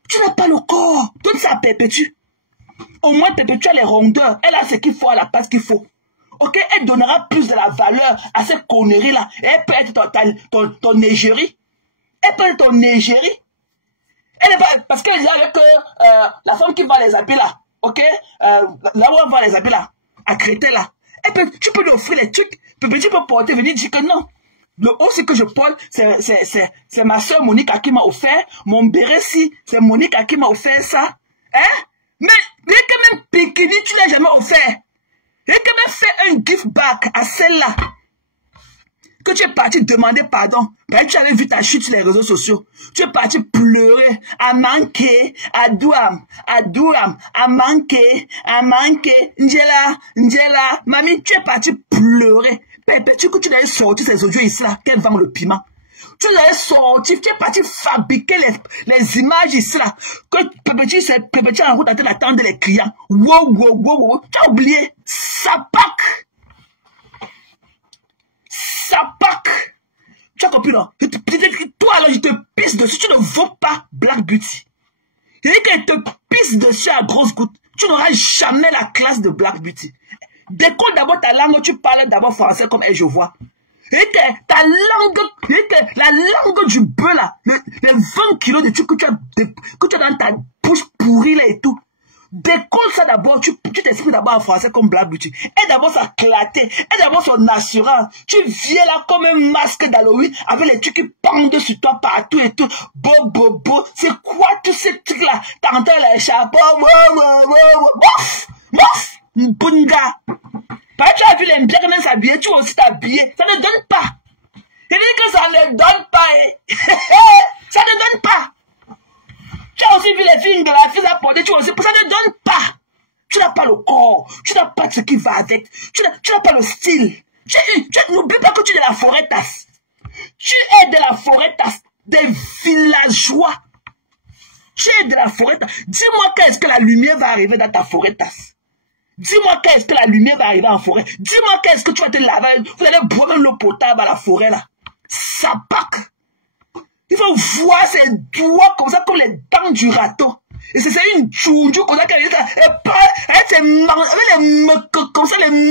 Tu n'as pas le corps. Donne ça à Perpétue. Au moins Perpétue a les rondeurs. Elle a ce qu'il faut à la place qu'il faut. Ok? Elle donnera plus de la valeur à ces conneries-là. Et elle peut être ton égérie. Elle peut être ton égérie. Elle va, parce qu'elle est là avec la femme qui vend les habits là. Ok? Là où on vend les habits là. À Créteil là. Tu peux lui offrir les trucs. Perpétue peut porter, venir dire que non. Le haut, c'est que je porte, c'est ma soeur Monica qui m'a offert. Mon béret, si, c'est Monica qui m'a offert ça. Hein? Mais que même Pékini, tu n'as jamais offert. Et que même fait un gift back à celle-là. Que tu es parti demander pardon. Ben, tu avais vu ta chute sur les réseaux sociaux. Tu es parti pleurer, à manquer, à douam, à manquer, Njela. Mamie, tu es parti pleurer. Perpétue que tu devais sortir ces audios ici là, qu'elle vend le piment. Tu devais sortir, tu es parti fabriquer les images ici là. Que Perpétue en route à attendre les clients. Wow. Tu as oublié. Sapac. Tu as compris non? Toi alors je te pisse dessus, tu ne vaux pas Black Beauty. Et qu'elle te pisse dessus à grosses gouttes, tu n'auras jamais la classe de Black Beauty. Décolle d'abord ta langue, tu parles d'abord français comme elle je vois. Et que ta langue, la langue du bœuf là, les 20 kilos de trucs que tu as dans ta bouche pourrie là et tout. Décolle ça d'abord, tu t'exprimes d'abord en français comme Black Beauty. Et d'abord sa clarté, et d'abord son assurance. Tu viens là comme un masque d'Halloween avec les trucs qui pendent sur toi partout et tout. Bo. C'est quoi tous ces trucs là? T'entends les chapeaux, bof, bunga. Tu as vu les Mbirmen s'habiller, tu vas aussi t'habiller. Ça ne donne pas. Il dit que ça ne donne pas. Ça ne donne pas. Tu as aussi vu les films de la fille à porter, tu aussi, ça ne donne pas. Tu n'as pas le corps. Tu n'as pas ce qui va avec. Tu n'as pas le style. N'oublie pas que tu es de la forêt tasse. Tu es de la forêt tasse. Des villageois. Tu es de la forêt tasse. Dis-moi quand est-ce que la lumière va arriver dans ta forêt tasse. Dis-moi quand est-ce que la lumière va arriver en forêt. Dis-moi quand est-ce que tu vas te laver. Vous allez boire l'eau potable à la forêt là. Ça pack. Il faut voir ses doigts comme ça, comme les dents du râteau. Et c'est une tchoudjou comme ça qu'elle est avec les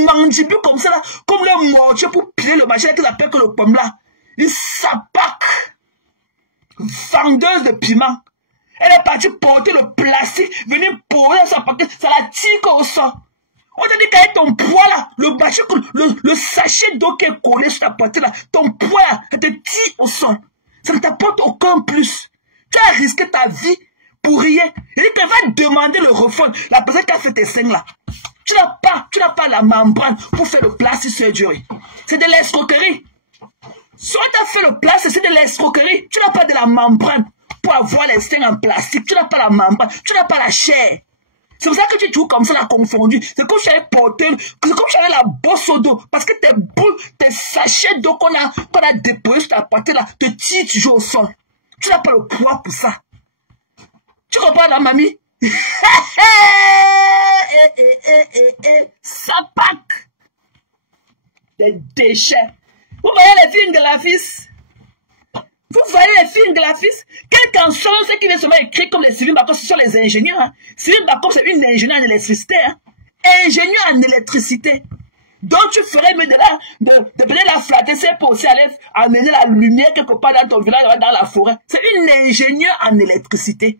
mandibules comme ça là, comme le mortier pour piler le machin qu'ils appellent que le pomme là. Il s'apaque. Vendeuse de piment. Elle est partie porter le plastique, venir poser son paquet, ça la tire au sol. On te dit qu'avec ton poids là, le sachet d'eau qui est collé sur ta poitrine là, ton poids là, elle te tire au sol. Ça ne t'apporte aucun plus. Tu as risqué ta vie pour rien. Et tu vas demander le refund. La personne qui a fait tes seins là. Tu n'as pas la membrane pour faire le plastic surgery. C'est de l'escroquerie. Soit tu as fait le plastic, c'est de l'escroquerie. Tu n'as pas de la membrane pour avoir les seins en plastique. Tu n'as pas la membrane. Tu n'as pas la chair. C'est pour ça que tu joues comme ça, la confondu. C'est comme si j'avais porté, c'est comme si j'avais la bosse au dos. Parce que tes boules, tes sachets d'eau qu'on a déposés sur ta poitrine là, te tirent toujours au sol. Tu n'as pas le poids pour ça. Tu comprends, la mamie? Ça pack. Des déchets. Vous voyez les films de la fils? Vous voyez les films de la fils? Quel qu'en soit ceux qui viennent seulement écrire comme les civils Bacon, ce sont les ingénieurs. Hein. Civil Bacon, c'est une ingénieure en électricité. Hein. Ingénieur en électricité. Donc tu ferais mieux de venir la flatter, c'est pour aussi aller amener la lumière quelque part dans ton village, dans la forêt. C'est une ingénieure en électricité.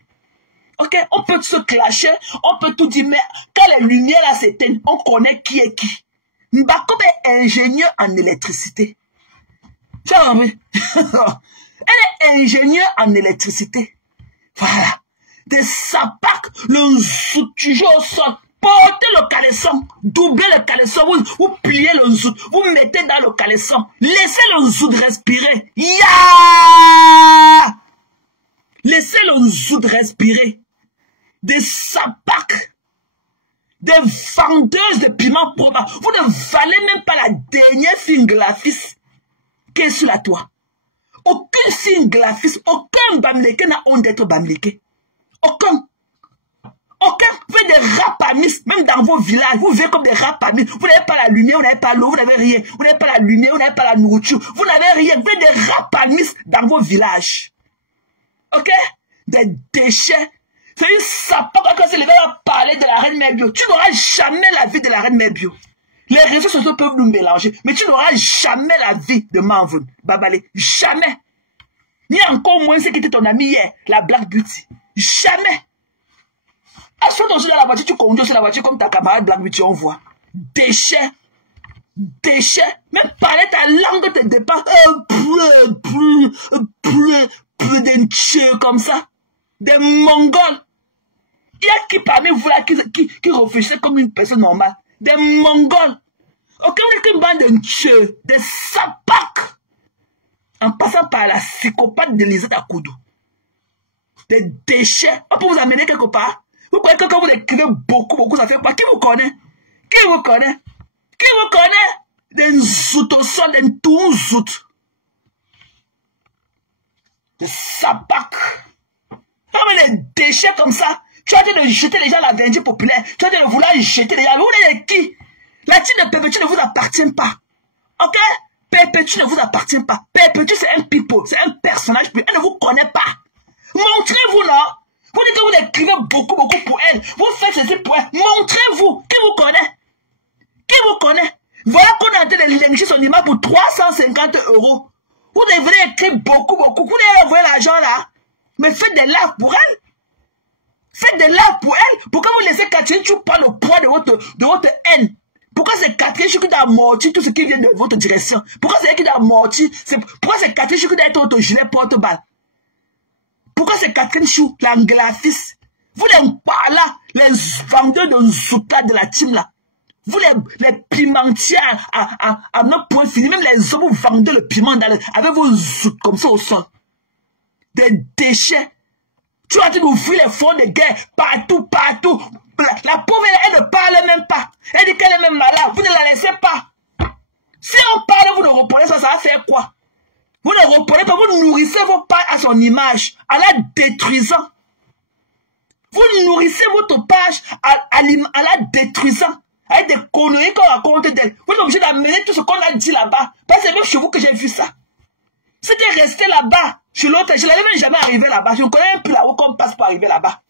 Ok, on peut se clasher, on peut tout dire, mais quand les lumières là s'éteignent, on connaît qui est qui. Bacon est ingénieur en électricité. Tu as compris? Elle est ingénieure en électricité. Voilà. Des sapacs, le zout toujours au sol. Portez le caleçon. Doublez le caleçon. Vous pliez le zout. Vous mettez dans le caleçon. Laissez le zout respirer. Ya! Laissez le zout respirer. Des sapacs. Des vendeuses de piments probables. Vous ne valez même pas la dernière fille de la fils qui est sur la toit. Aucune fille glacis, aucun bamléké n'a honte d'être bamléké. Aucun. Aucun. Vous faites des rapamis, même dans vos villages. Vous vivez comme des rapamis. Vous n'avez pas la lumière, vous n'avez pas l'eau, vous n'avez rien. Vous n'avez pas la lumière, vous n'avez pas la nourriture. Vous n'avez rien. Vous faites des rapamis dans vos villages. Ok? Des déchets. C'est une sapin quand c'est le gars va parler de la reine mère bio. Tu n'auras jamais la vie de la reine mère bio. Les réseaux sociaux peuvent nous mélanger, mais tu n'auras jamais la vie de Manvoun, Babalé. Jamais. Ni encore moins ce qui était ton ami hier, la Black Beauty. Jamais. Assois-toi sur la voiture, tu conduis sur la voiture comme ta camarade Black Beauty, on voit. Déchets. Déchets. Même parler ta langue te dépasse. Plus d'un tchè comme ça. Des Mongols. Il y a qui parmi vous là qui réfléchissent comme une personne normale. Des Mongols. Ok, vous êtes une bande de tchè. Des sapacs. En passant par la psychopathe de Lisette Akoudou. Des déchets. On peut vous amener quelque part. Vous croyez que quand vous écrivez beaucoup, ça fait quoi? Qui vous connaît? Qui vous connaît? Qui vous connaît? Des zout au sol, des tout zout. Des sapacs. Comme des déchets comme ça. Tu as dit de jeter les gens à la vendue populaire. Tu as dit de vouloir jeter les gens. Vous voulez qui? La team de Perpétue ne vous appartient pas. Ok? Perpétue ne vous appartient pas. Perpétue, c'est un people. C'est un personnage. Elle ne vous connaît pas. Montrez-vous là. Vous dites que vous écrivez beaucoup pour elle. Vous faites ceci pour elle. Montrez-vous. Qui vous connaît? Qui vous connaît? Voilà qu'on a en train de lyncher son image pour 350 €. Vous devrez écrire beaucoup. Vous devez envoyer l'argent là. Mais faites des lives pour elle. Faites des lives pour elle. Pourquoi vous laissez Catherine Chou prendre le poids de votre haine? Pourquoi c'est Catherine Chou qui doit amortir tout ce qui vient de votre direction? Pourquoi c'est elle qui doit amortir? Pourquoi c'est Catherine Chou qui doit être votre gilet porte-balle? Pourquoi c'est Catherine Chou, l'anglaphiste? Vous n'aimez pas là, les vendeurs de zouta de la team là. Vous les pimentiers à notre point fini, même les hommes, vous vendez le piment avec vos zoutes comme ça au sol. Des déchets. Tu vas t'ouvrir les fonds de guerre partout. La pauvre, elle ne parle même pas. Elle dit qu'elle est même malade. Vous ne la laissez pas. Si on parle, vous ne reprenez ça, ça va faire quoi? Vous ne reprenez pas, vous nourrissez vos pages à son image, en la détruisant. Vous nourrissez votre page à la détruisant. Avec des conneries qu'on raconte d'elle. Vous êtes obligé d'amener tout ce qu'on a dit là-bas. Parce que c'est même chez vous que j'ai vu ça. C'était resté là-bas. Chez l'autre, je ne l'avais même jamais arrivé là-bas. Je ne connais même plus là-haut qu'on passe pour arriver là-bas.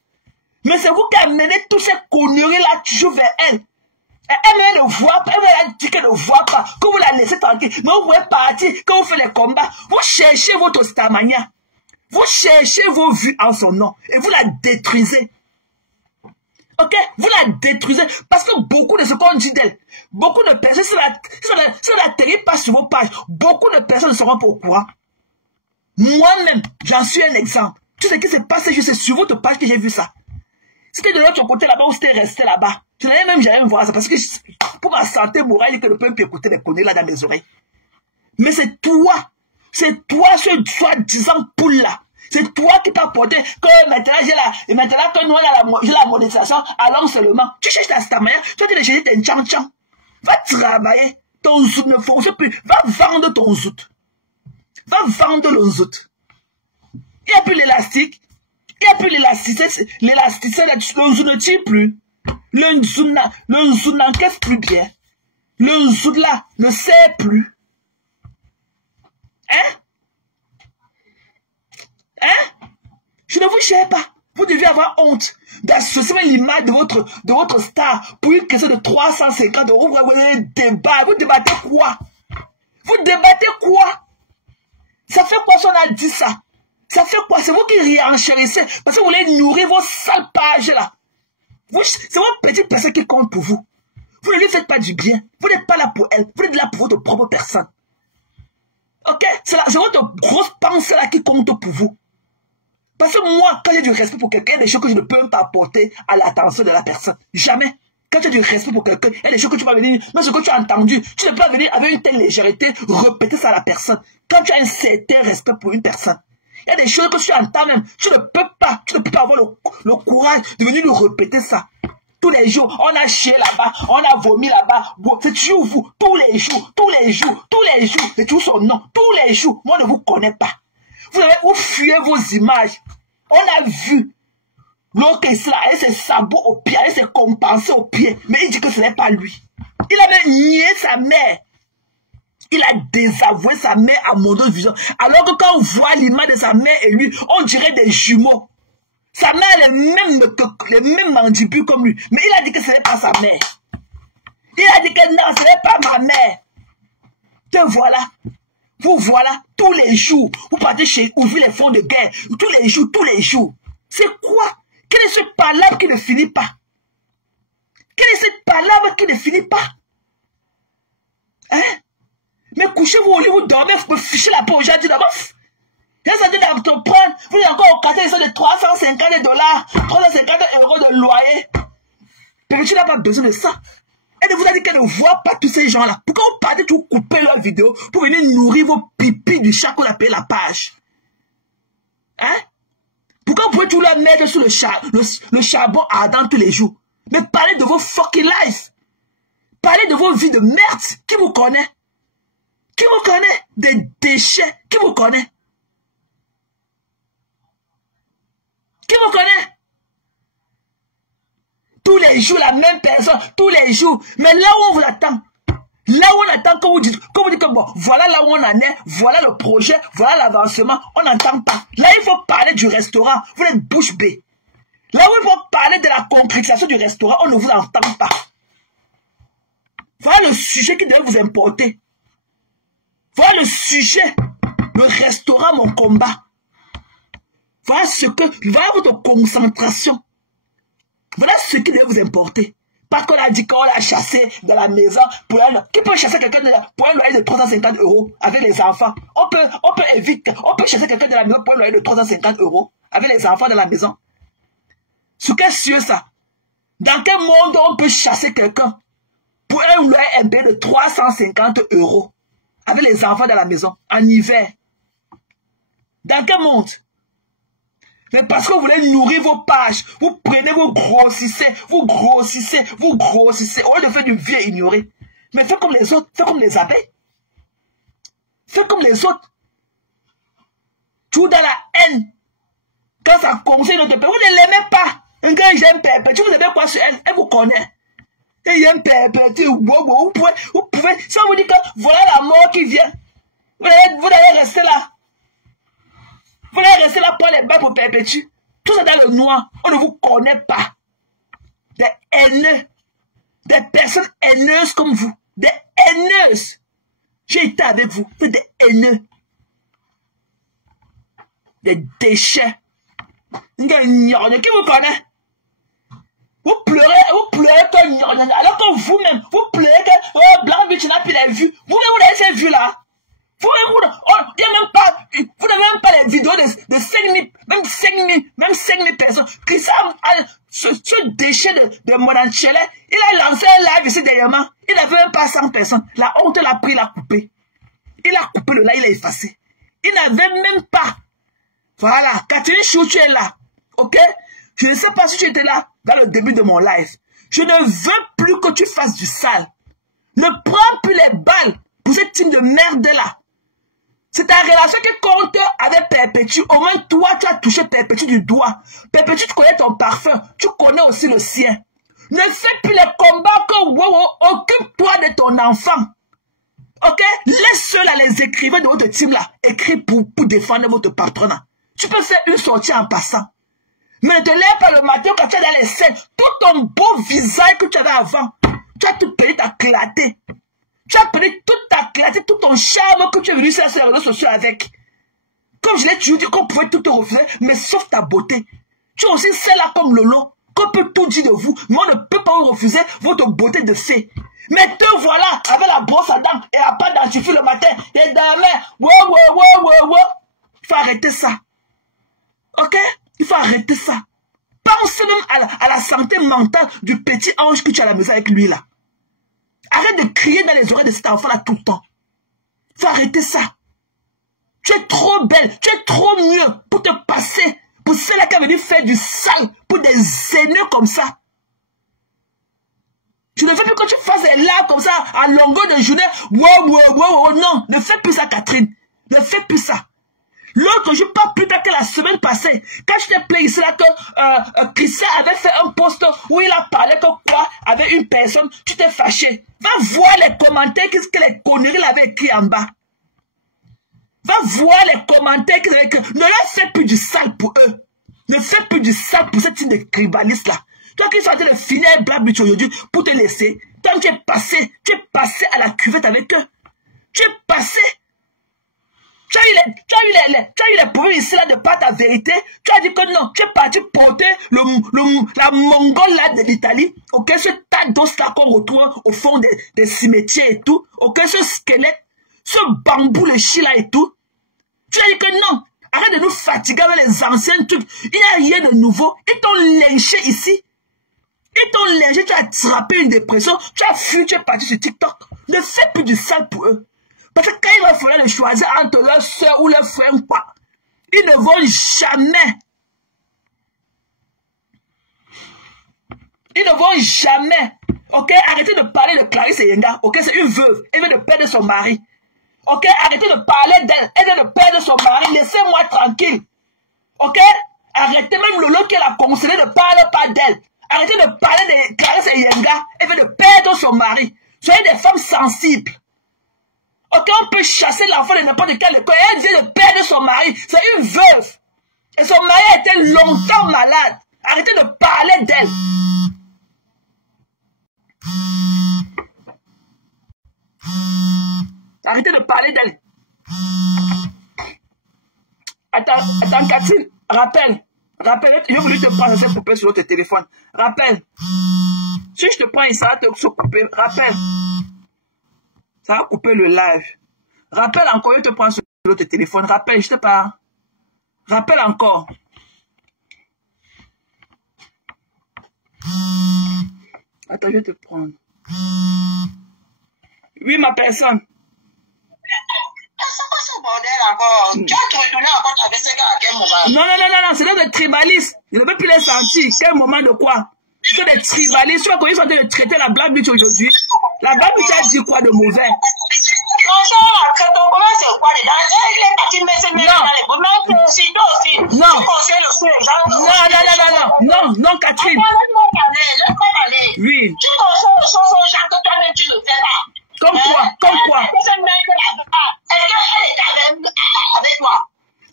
Mais c'est vous qui amenez toutes ces conneries-là toujours vers elle. Elle ne voit pas, elle dit qu'elle ne voit pas, que vous la laissez tranquille. Mais vous pouvez partir, quand vous faites les combats, vous cherchez votre stamania. Vous cherchez vos vues en son nom. Et vous la détruisez. Ok? Vous la détruisez. Parce que beaucoup de ce qu'on dit d'elle, beaucoup de personnes, si on n'atterrit pas sur vos pages, beaucoup de personnes ne seront pas au courant. Moi-même, j'en suis un exemple. Tout ce qui s'est passé, c'est sur votre page que j'ai vu ça. C'était de l'autre côté là-bas ou c'était resté là-bas. Je n'allais même jamais voir ça parce que pour ma santé morale, je ne peux plus écouter les conneries là dans mes oreilles. Mais c'est toi, ce soi-disant poule là. C'est toi qui t'as porté que maintenant que nous j'ai la monétisation, allons seulement. Tu cherches ta stamaya, tu vas te chercher tes tchan-tchan. Va travailler, ton zout ne fonctionne plus. Va vendre ton zout. Va vendre le zout. Il n'y a plus l'élastique. Il n'y a plus l'élasticité, le zout ne tire plus. Le zout n'encaisse plus bien. Le zout là ne sert plus. Hein? Hein? Je ne vous cherche pas. Vous devez avoir honte d'associer l'image de votre star pour une question de 350 €. Vous voyez débat. Vous débattez quoi? Vous débattez quoi? Ça fait quoi si on a dit ça? Ça fait quoi? C'est vous qui réenchérissez parce que vous voulez nourrir vos sales pages là. C'est votre petite personne qui compte pour vous. Vous ne lui faites pas du bien. Vous n'êtes pas là pour elle. Vous êtes là pour votre propre personne. Ok? C'est votre grosse pensée là qui compte pour vous. Parce que moi, quand j'ai du respect pour quelqu'un, il y a des choses que je ne peux même pas apporter à l'attention de la personne. Jamais. Quand tu as du respect pour quelqu'un, il y a des choses que tu vas venir, même ce que tu as entendu, tu ne peux pas venir avec une telle légèreté répéter ça à la personne. Quand tu as un certain respect pour une personne, il y a des choses que tu entends même, tu ne peux pas avoir le courage de venir nous répéter ça. Tous les jours, on a chié là-bas, on a vomi là-bas. C'est toujours vous, tous les jours, c'est toujours son nom, tous les jours. Moi, je ne vous connais pas. Vous fuyez vos images. On a vu l'autre ici là, avec ses sabots au pied, avec ses compensés au pied. Mais il dit que ce n'est pas lui. Il avait nié sa mère. Il a désavoué sa mère à mon vision. Alors que quand on voit l'image de sa mère et lui, on dirait des jumeaux. Sa mère a les mêmes mandibules comme lui. Mais il a dit que ce n'est pas sa mère. Il a dit que non, ce n'est pas ma mère. Te voilà. Vous voilà, tous les jours, vous partez chez ouvrir les fonds de guerre, tous les jours. C'est quoi? Quelle est cette palabre qui ne finit pas? Quelle est cette palabre qui ne finit pas? Hein? Mais couchez-vous au lit, vous dormez, vous fichez la peau aux gens, d'abord. Et ça dit d'entreprendre, vous êtes encore au quartier de 350 $, 350 € de loyer. Mais tu n'as pas besoin de ça. Elle vous a dit qu'elle ne voit pas tous ces gens-là. Pourquoi vous partez toujours couper leurs vidéos pour venir nourrir vos pipis du chat qu'on appelle la page? Hein? Pourquoi vous pouvez toujours la mettre sur le charbon ardent tous les jours? Mais parlez de vos fucking lives. Parlez de vos vies de merde. Qui vous connaît? Qui vous connaît? Des déchets. Qui vous connaît? Qui vous connaît? Tous les jours, la même personne, tous les jours. Mais là où on vous attend, là où on attend que vous dites que bon, voilà là où on en est, voilà le projet, voilà l'avancement, on n'entend pas. Là, il faut parler du restaurant, vous êtes bouche bée. Là où il faut parler de la concrétisation du restaurant, on ne vous entend pas. Voilà le sujet qui devait vous importer. Voilà le sujet, le restaurant, mon combat. Voilà votre concentration. Voilà ce qui devait vous importer. Parce qu'on a dit qu'on l'a chassé de la maison. Qui peut chasser quelqu'un pour un loyer de 350 € avec les enfants? On peut chasser quelqu'un de la maison pour un loyer de 350 € avec les enfants de la maison. Sur quel cieux ça? Dans quel monde on peut chasser quelqu'un pour un loyer de 350 € avec les enfants de la maison en hiver? Dans quel monde? Mais parce que vous voulez nourrir vos pages, vous prenez, vous grossissez, vous grossissez, vous grossissez. Au lieu de faire du vieux ignoré. Mais fais comme les autres, fais comme les abeilles. Fais comme les autres. Tout dans la haine. Quand ça conseille notre père, vous ne l'aimez pas. Quand j'aime Pépé, vous aimez quoi sur elle? Elle vous connaît. Et j'aime Pépé, vous pouvez, ça vous dit que voilà la mort qui vient. Vous allez rester là. Vous allez rester là pour les bains pour perpétuer. Tout ça dans le noir. On ne vous connaît pas. Des haineux. Des personnes haineuses comme vous. Des haineuses. J'ai été avec vous. Des haineux. Des déchets. Qui vous connaît? Vous pleurez que alors que vous-même, vous pleurez que Blanc Bitch n'a plus les vues. Vous-même, vous avez ces vues-là. Vous n'avez même pas les vidéos de 5 000, même 5 000 personnes. Ce déchet de Monanchele, il a lancé un live ici dernièrement. Il n'avait même pas 100 personnes. La honte l'a pris, il a coupé. Il a coupé le live, il a effacé. Il n'avait même pas. Voilà, Catherine Chou, tu es là. Ok? Je ne sais pas si tu étais là dans le début de mon live. Je ne veux plus que tu fasses du sale. Ne prends plus les balles pour cette team de merde-là. C'est ta relation qui compte avec Perpétue. Au moins, toi, tu as touché Perpétue du doigt. Perpétue, tu connais ton parfum. Tu connais aussi le sien. Ne fais plus les combats que occupe-toi de ton enfant. Ok? Laisse ceux-là, les écrivains de votre team-là, écrire pour défendre votre patronat. Tu peux faire une sortie en passant. Mais ne te lève pas le matin quand tu es dans les scènes. Tout ton beau visage que tu avais avant, tu as tout perdu, t'as éclaté. Tu as perdu toute ta clarté, tout ton charme que tu es venu sur les réseaux sociaux avec. Comme je l'ai toujours dit, qu'on pouvait tout te refuser, mais sauf ta beauté. Tu es aussi celle-là comme Lolo, qu'on peut tout dire de vous, mais on ne peut pas vous refuser votre beauté de fée. Mais te voilà, avec la brosse à dents et la pâte dentifrice le matin, et demain, il faut arrêter ça. Ok? Il faut arrêter ça. Pense même à la santé mentale du petit ange que tu as à la maison avec lui là. Arrête de crier dans les oreilles de cet enfant-là tout le temps. Il faut arrêter ça. Tu es trop belle, tu es trop mieux pour te passer pour celle-là qui a venu faire du sale pour des haineux comme ça. Je ne veux plus que tu fasses des larmes comme ça à longueur de journée. Non, ne fais plus ça, Catherine. Ne fais plus ça. L'autre jour, pas plus tard que la semaine passée, quand je t'ai plaint ici là que Christian avait fait un post où il a parlé que quoi avec une personne, tu t'es fâché. Va voir les commentaires, qu'est-ce que les conneries l'avaient écrit en bas. Va voir les commentaires qu'ils avaient écrit. Ne leur fais plus du sale pour eux. Ne fais plus du sale pour cette type de cribaliste là. Toi qui es en train de finir Black Bitch aujourd'hui pour te laisser. Tant que tu es passé à la cuvette avec eux. Tu es passé. Tu as eu les problèmes ici là de pas ta vérité. Tu as dit que non, tu es parti porter la mongole là de l'Italie. Ok, ce tas d'os là qu'on retrouve au fond des cimetières et tout. Ok, ce squelette, ce bambou, le chi là et tout. Tu as dit que non, arrête de nous fatiguer avec les anciens trucs. Il n'y a rien de nouveau. Ils t'ont lynché ici. Ils t'ont lynché, tu as attrapé une dépression. Tu as fui, tu es parti sur TikTok. Ne fais plus du sale pour eux. Parce que quand il va falloir choisir entre leur soeur ou leur frère ou pas, ils ne vont jamais. Ils ne vont jamais. Ok, arrêtez de parler de Clarisse Yenga. Ok, c'est une veuve. Elle vient de perdre son mari. Ok, arrêtez de parler d'elle. Elle vient de perdre son mari. Laissez-moi tranquille. Ok, arrêtez même Lolo qui l'a conseillé de parler pas d'elle. Arrêtez de parler de Clarisse Yenga. Elle vient de perdre son mari. Soyez des femmes sensibles. Ok, on peut chasser l'enfant de n'importe quel école. Elle vient de perdre son mari. C'est une veuve. Et son mari a été longtemps malade. Arrêtez de parler d'elle. Arrêtez de parler d'elle. Attends, Catherine. Rappelle. J'ai voulu te prendre cette poupée sur votre téléphone. Rappelle. Si je te prends ici, ça va te couper. Rappelle. Ça va couper le live. Rappelle encore, je te prends sur l'autre téléphone. Rappelle, je te parle. Rappelle encore. Attends, je vais te prendre. Oui, ma personne. Non, c'est des tribalistes. Je ne veux plus les sentir. Quel moment de quoi? C'est des tribalistes. Tu vois, quand ils sont en train de traiter la Black Bitch aujourd'hui, la Black Bitch a dit quoi de mauvais? Non, Catherine. Oui. Comme quoi?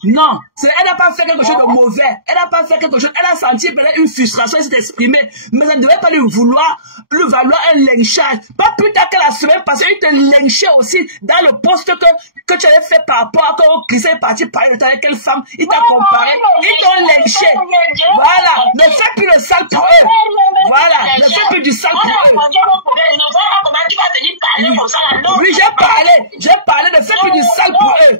Non, elle n'a pas fait quelque chose de mauvais. Elle n'a pas fait quelque chose. Elle a senti peut-être une frustration, elle s'est exprimée. Mais elle ne devait pas lui valoir un lynchage. Pas plus tard que la semaine passée, il te lynchait aussi dans le poste que tu avais fait par rapport à quand Christian est parti parler de toi avec quelle femme. Il t'a comparé. Ils t'ont lynché. Voilà. Ne fais plus le sale pour eux. Voilà. Ne fais plus du sale pour eux. Oui, j'ai parlé. Ne fais plus du sale pour eux.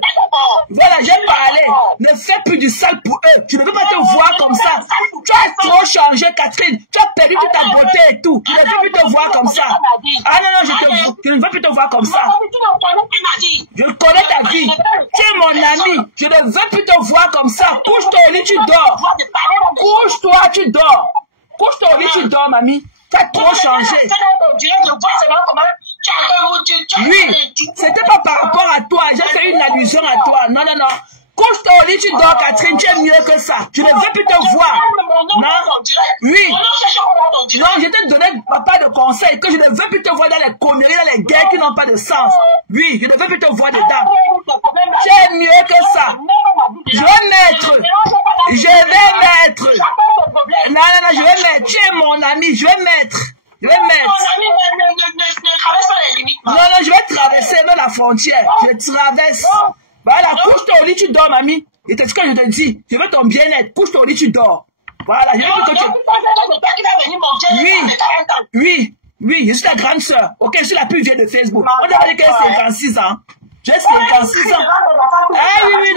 Voilà, j'ai parlé. Ne fais plus du sale pour eux. Tu ne peux pas te voir comme ça. Tu as trop changé, Catherine. Tu as perdu toute ta beauté et tout. Tu ne veux plus te voir comme ça. Ah non, je ne veux plus te voir comme ça. Je connais ta vie. Tu es mon ami. Je ne veux plus te voir comme ça. Couche-toi au lit, tu dors. Couche-toi, tu dors. Couche-toi au lit, tu dors, mamie. Tu as trop changé. Oui, c'était pas par rapport à toi. J'ai fait une allusion à toi. Non. Couche-toi au lit, tu dors, Catherine. Tu es mieux que ça. Je ne veux plus te voir. Non. Oui. Non, je t'ai donné pas de conseils que je ne veux plus te voir dans les conneries, dans les guerres qui n'ont pas de sens. Oui, je ne veux plus te voir dedans. Tu es mieux que ça. Je vais mettre. Non, je vais mettre. Tu es mon ami. Je vais mettre. Non, je vais traverser même la frontière. Je traverse. Voilà, couche-toi au lit, tu dors, mamie. Et c'est ce que je te dis. Je veux ton bien-être. Couche-toi au lit, tu dors. Voilà, je veux que tu... Oui, je suis ta grande soeur. Ok, je suis la plus vieille de Facebook. On t'a dit qu'elle a 56 ans. J'ai 56 ans. Ah oui,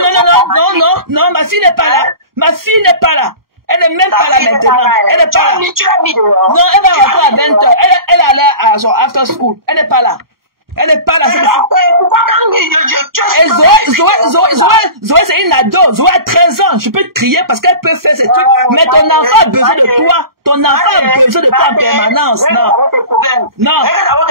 non, ma fille n'est pas là. Elle n'est même pas là maintenant. Elle n'est pas là. Non, elle va rentrer à 20h. Elle allait à son after school. Elle n'est pas là. Elle n'est pas là. Zoé, c'est une ado. Zoé a 13 ans. Je peux te crier parce qu'elle peut faire ces trucs. Mais ton enfant a besoin de toi. Ton enfant a besoin de toi en permanence. Non.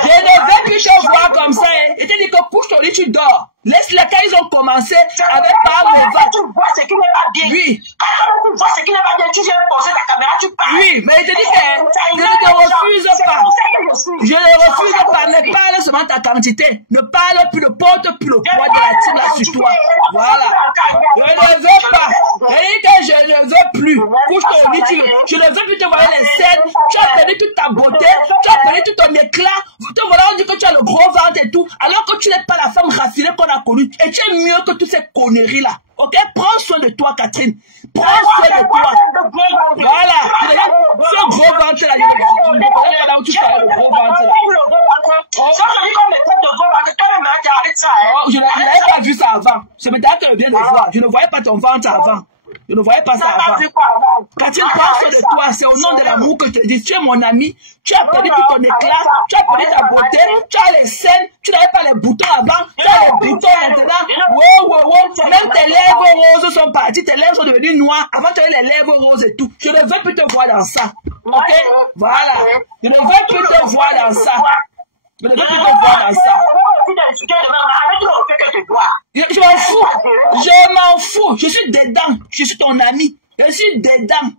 Je ne veux plus te voir comme ça. Et tu dis que couche ton lit, tu dors. Laisse-les quand ils ont commencé avec par le va. Tu vois ce qui n'est pas bien. Oui. Quand tu vois ce qui n'est pas bien, tu viens poser la caméra, tu parles. Oui, mais il te dit que je ne te refuse pas. Je ne refuse pas. Ne parle seulement ta quantité. Ne parle plus, ne porte plus le poids de la team là sur toi. Voilà. Je ne veux pas. Je ne veux plus. Couche ton lit, je ne veux plus te voir les scènes. Tu as perdu toute ta beauté. Tu as perdu tout ton éclat. Voilà, on dit que tu as le gros ventre et tout. Alors que tu n'es pas la femme raffinée qu'on a connue. Et tu es mieux que toutes ces conneries là. Ok? Prends soin de toi, Catherine. Prends soin de toi. Voilà. Ce gros ventre là. Là où tu parles le gros ventre là. Je n'avais pas vu ça avant. C'est maintenant que je viens de voir. Je ne voyais pas ton ventre avant. Je ne voyais pas ça avant. Catherine, prends soin de toi. C'est au nom de l'amour que je te dis. Tu es mon ami. Tu as perdu tout ton éclat. Tu as perdu ta beauté. Tu as les scènes. Tu n'avais pas les boutons avant. Tu as les boutons maintenant. Wow. Même tes lèvres roses sont parties. Tes lèvres sont devenues noires. Avant, tu avais les lèvres roses et tout. Je ne veux plus te voir dans ça. Ok? Voilà. Je ne veux plus te voir dans ça. Je ne veux plus te voir dans ça. Je m'en fous. Je m'en fous. Je suis dedans. Je suis ton ami. Je suis dedans.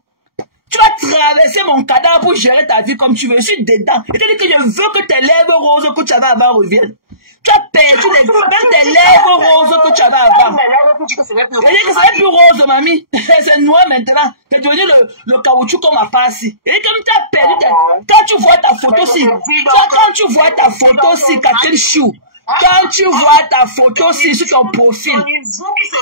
Tu vas traverser mon cadavre pour gérer ta vie comme tu veux. Je suis dedans. Et tu dis que je veux que tes lèvres roses que tu avais avant reviennent. Tu as perdu même tes lèvres roses que tu avais avant. C'est-à-dire que ce n'est plus rose, mamie. C'est noir maintenant. C'est devenu le caoutchouc comme ma passe. Et comme tu as perdu, quand tu vois ta photo-ci, Catherine Chou, quand tu vois ta photo-ci sur ton profil,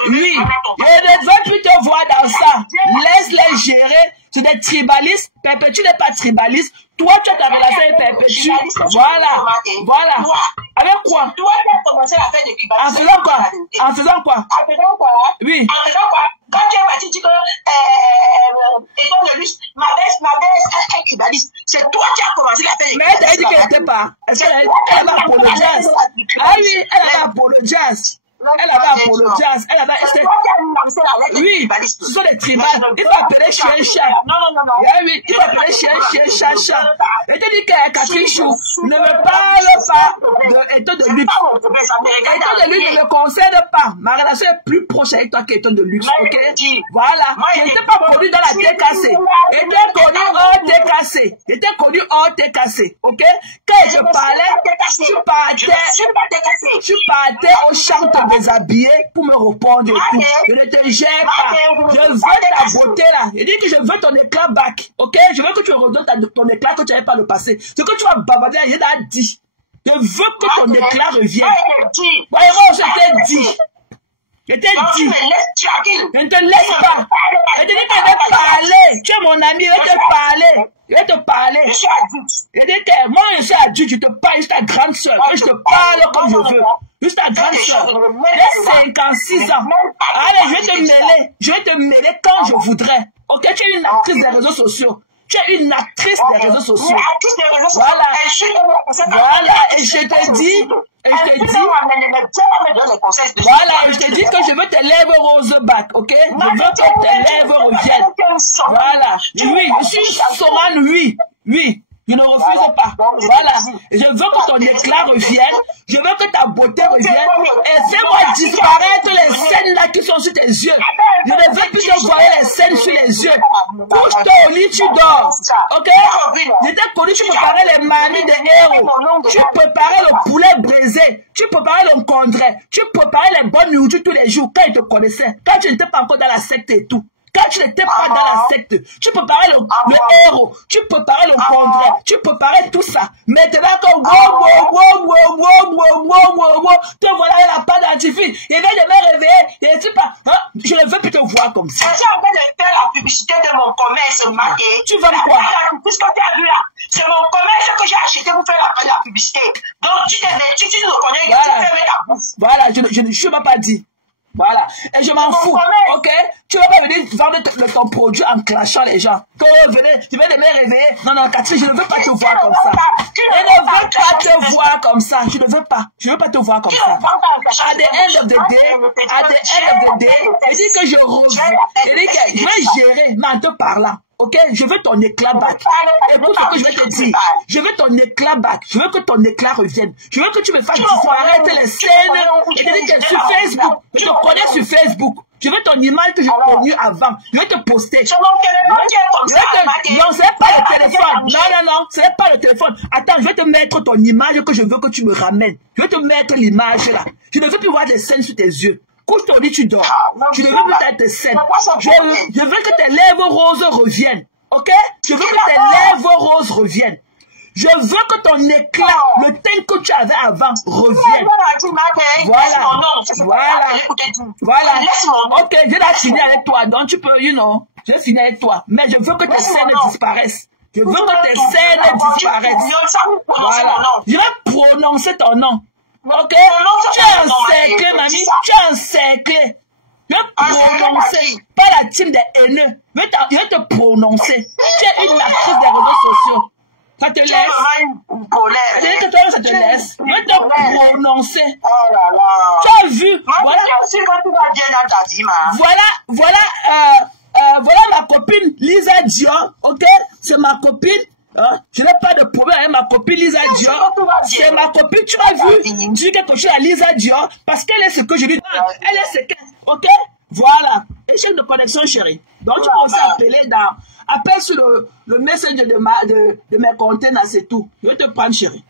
oui, je ne veux plus te voir dans ça. Laisse-les gérer. Tu es tribaliste. Perpétue n'est pas tribaliste. Toi, tu as ta relation avec Perpétue. Voilà. Avec quoi? Toi, tu as commencé à faire des tribalistes. En faisant quoi? Oui. En faisant quoi? Quand tu es parti dire que école de luxe, ma baisse est tribaliste. C'est toi qui as commencé à faire des tribalistes. Mais elle a dit qu'elle n'était pas. Elle a apologise. Ah oui, elle a apologise. Elle avait apologise. Elle avait... Oui, ce sont des tribales. Il faut appeler chien chat. Oui, il faut appeler chien chat. Et te dit que Catherine Chou ne me parle pas d'état de luxe. État de luxe ne me concerne pas. Ma relation est plus proche avec toi qu'état de luxe, ok? Voilà. Je n'étais pas connu dans la TKC. J'étais connu hors TKC. J'étais connu hors TKC, ok? Quand je parlais, tu partais au champ te déshabiller pour me répondre et tout. Je ne te gère pas. Je veux ta beauté là. Je dis que je veux ton éclat back, ok? Je veux que tu redonnes ton éclat que tu n'avais pas le passé. Ce que tu vas bavarder, je t'ai dit. Je veux que ton éclat revienne. Voyez-moi, je t'ai dit. Je t'ai dit. Je ne te laisse pas. Je te dis que je vais parler. Tu es mon ami, je vais te parler. Je vais te parler. Je suis adulte. Je dis que moi, je suis adulte, je te parle juste ta grande soeur. Je te parle comme je veux. Juste ta grande soeur. J'ai 56 ans. Allez, je vais te mêler. Je vais te mêler quand je voudrais. Ok, tu es une actrice des réseaux sociaux. Tu es une actrice des réseaux sociaux. Voilà. Voilà. Et je te dis, voilà, et je te dis que je veux tes lèvres rose back, ok? Je veux que tes lèvres reviennent. Voilà. Oui, je suis Sorane, oui. Oui. Je ne refuse pas. Voilà. Je veux que ton éclat revienne. Je veux que ta beauté revienne. Et fais-moi disparaître les scènes là qui sont sur tes yeux. Je ne veux plus te voir les scènes sur les yeux. Couche-toi au lit, tu dors. Ok? J'étais connu, tu préparais les mamies des héros. Tu préparais le poulet braisé. Tu préparais le condré. Tu préparais les bonnes nourritures tous les jours quand ils te connaissaient. Quand tu n'étais pas encore dans la secte et tout. Quand tu n'étais pas dans la secte, tu préparais le héros, tu préparais le contraire, tu préparais tout ça. Maintenant, quand te voilà, il n'a pas d'antifil. Il vient de me réveiller. Il dit pas, hein, je ne veux plus te voir comme ça. Je suis en train de faire la publicité de mon commerce, Maké. Tu vends quoi? Puisque tu as vu là, c'est mon commerce que j'ai acheté pour faire la publicité. Donc, tu ne connais pas, tu fais ta bouffe. Voilà, je ne m'as pas dit. Voilà. Et je m'en fous. Ok? Tu vas pas venir vendre ton produit en clashant les gens. Quand venez, tu viens de me réveiller. Non, Catherine, je ne veux pas te voir comme ça. Je ne veux pas te voir comme ça. Je ne veux pas. Je ne veux pas te voir comme ça. À the end of the day, je dis que je reviens. Je dis que je vais gérer, mais en te parlant. Ok, je veux ton éclat back. Écoute ce que je vais te dire. Je veux ton éclat back. Je veux que ton éclat revienne. Je veux que tu me fasses disparaître les scènes. Sur Facebook. Je te connais sur Facebook. Je veux ton image que j'ai connue avant. Je vais te poster. Non, ce n'est pas le téléphone. Non, ce n'est pas le téléphone. Attends, je vais te mettre ton image que je veux que tu me ramènes. Je vais te mettre l'image là. Je ne veux plus voir des scènes sur tes yeux. Couche ton lit, tu dors. Je ne veux plus être scène. Je veux que tes lèvres roses reviennent. Ok? Je veux que tes lèvres roses reviennent. Je veux que ton éclat, le teint que tu avais avant, revienne. Voilà. Ok, je vais finir avec toi. Donc tu peux, je vais finir avec toi. Mais je veux que tes scènes disparaissent. Je veux que tes scènes disparaissent. Voilà. Je vais prononcer ton nom. Ok? Tu es encerclé, mamie. Tu es encerclé. Je vais prononcer. Pas la team des haineux. Je vais te prononcer. Tu es une actrice des réseaux sociaux. Ça te laisse. C'est que toi, ça te laisse. Je vais te prononcer. Tu as vu. Voilà ma copine Lisa Dior. Ok? C'est ma copine. Je n'ai pas de problème avec ma copine Lisa Dior. C'est ma copine, tu as vu. Tu dis quelque chose à Lisa Dior parce qu'elle est ce que je lui dis. Elle est ce qu'elle. Ok? Voilà. Échec de connexion, chérie. Donc, tu peux aussi appeler appelle sur le messenger de mes conteneurs, c'est tout. Je vais te prendre, chérie.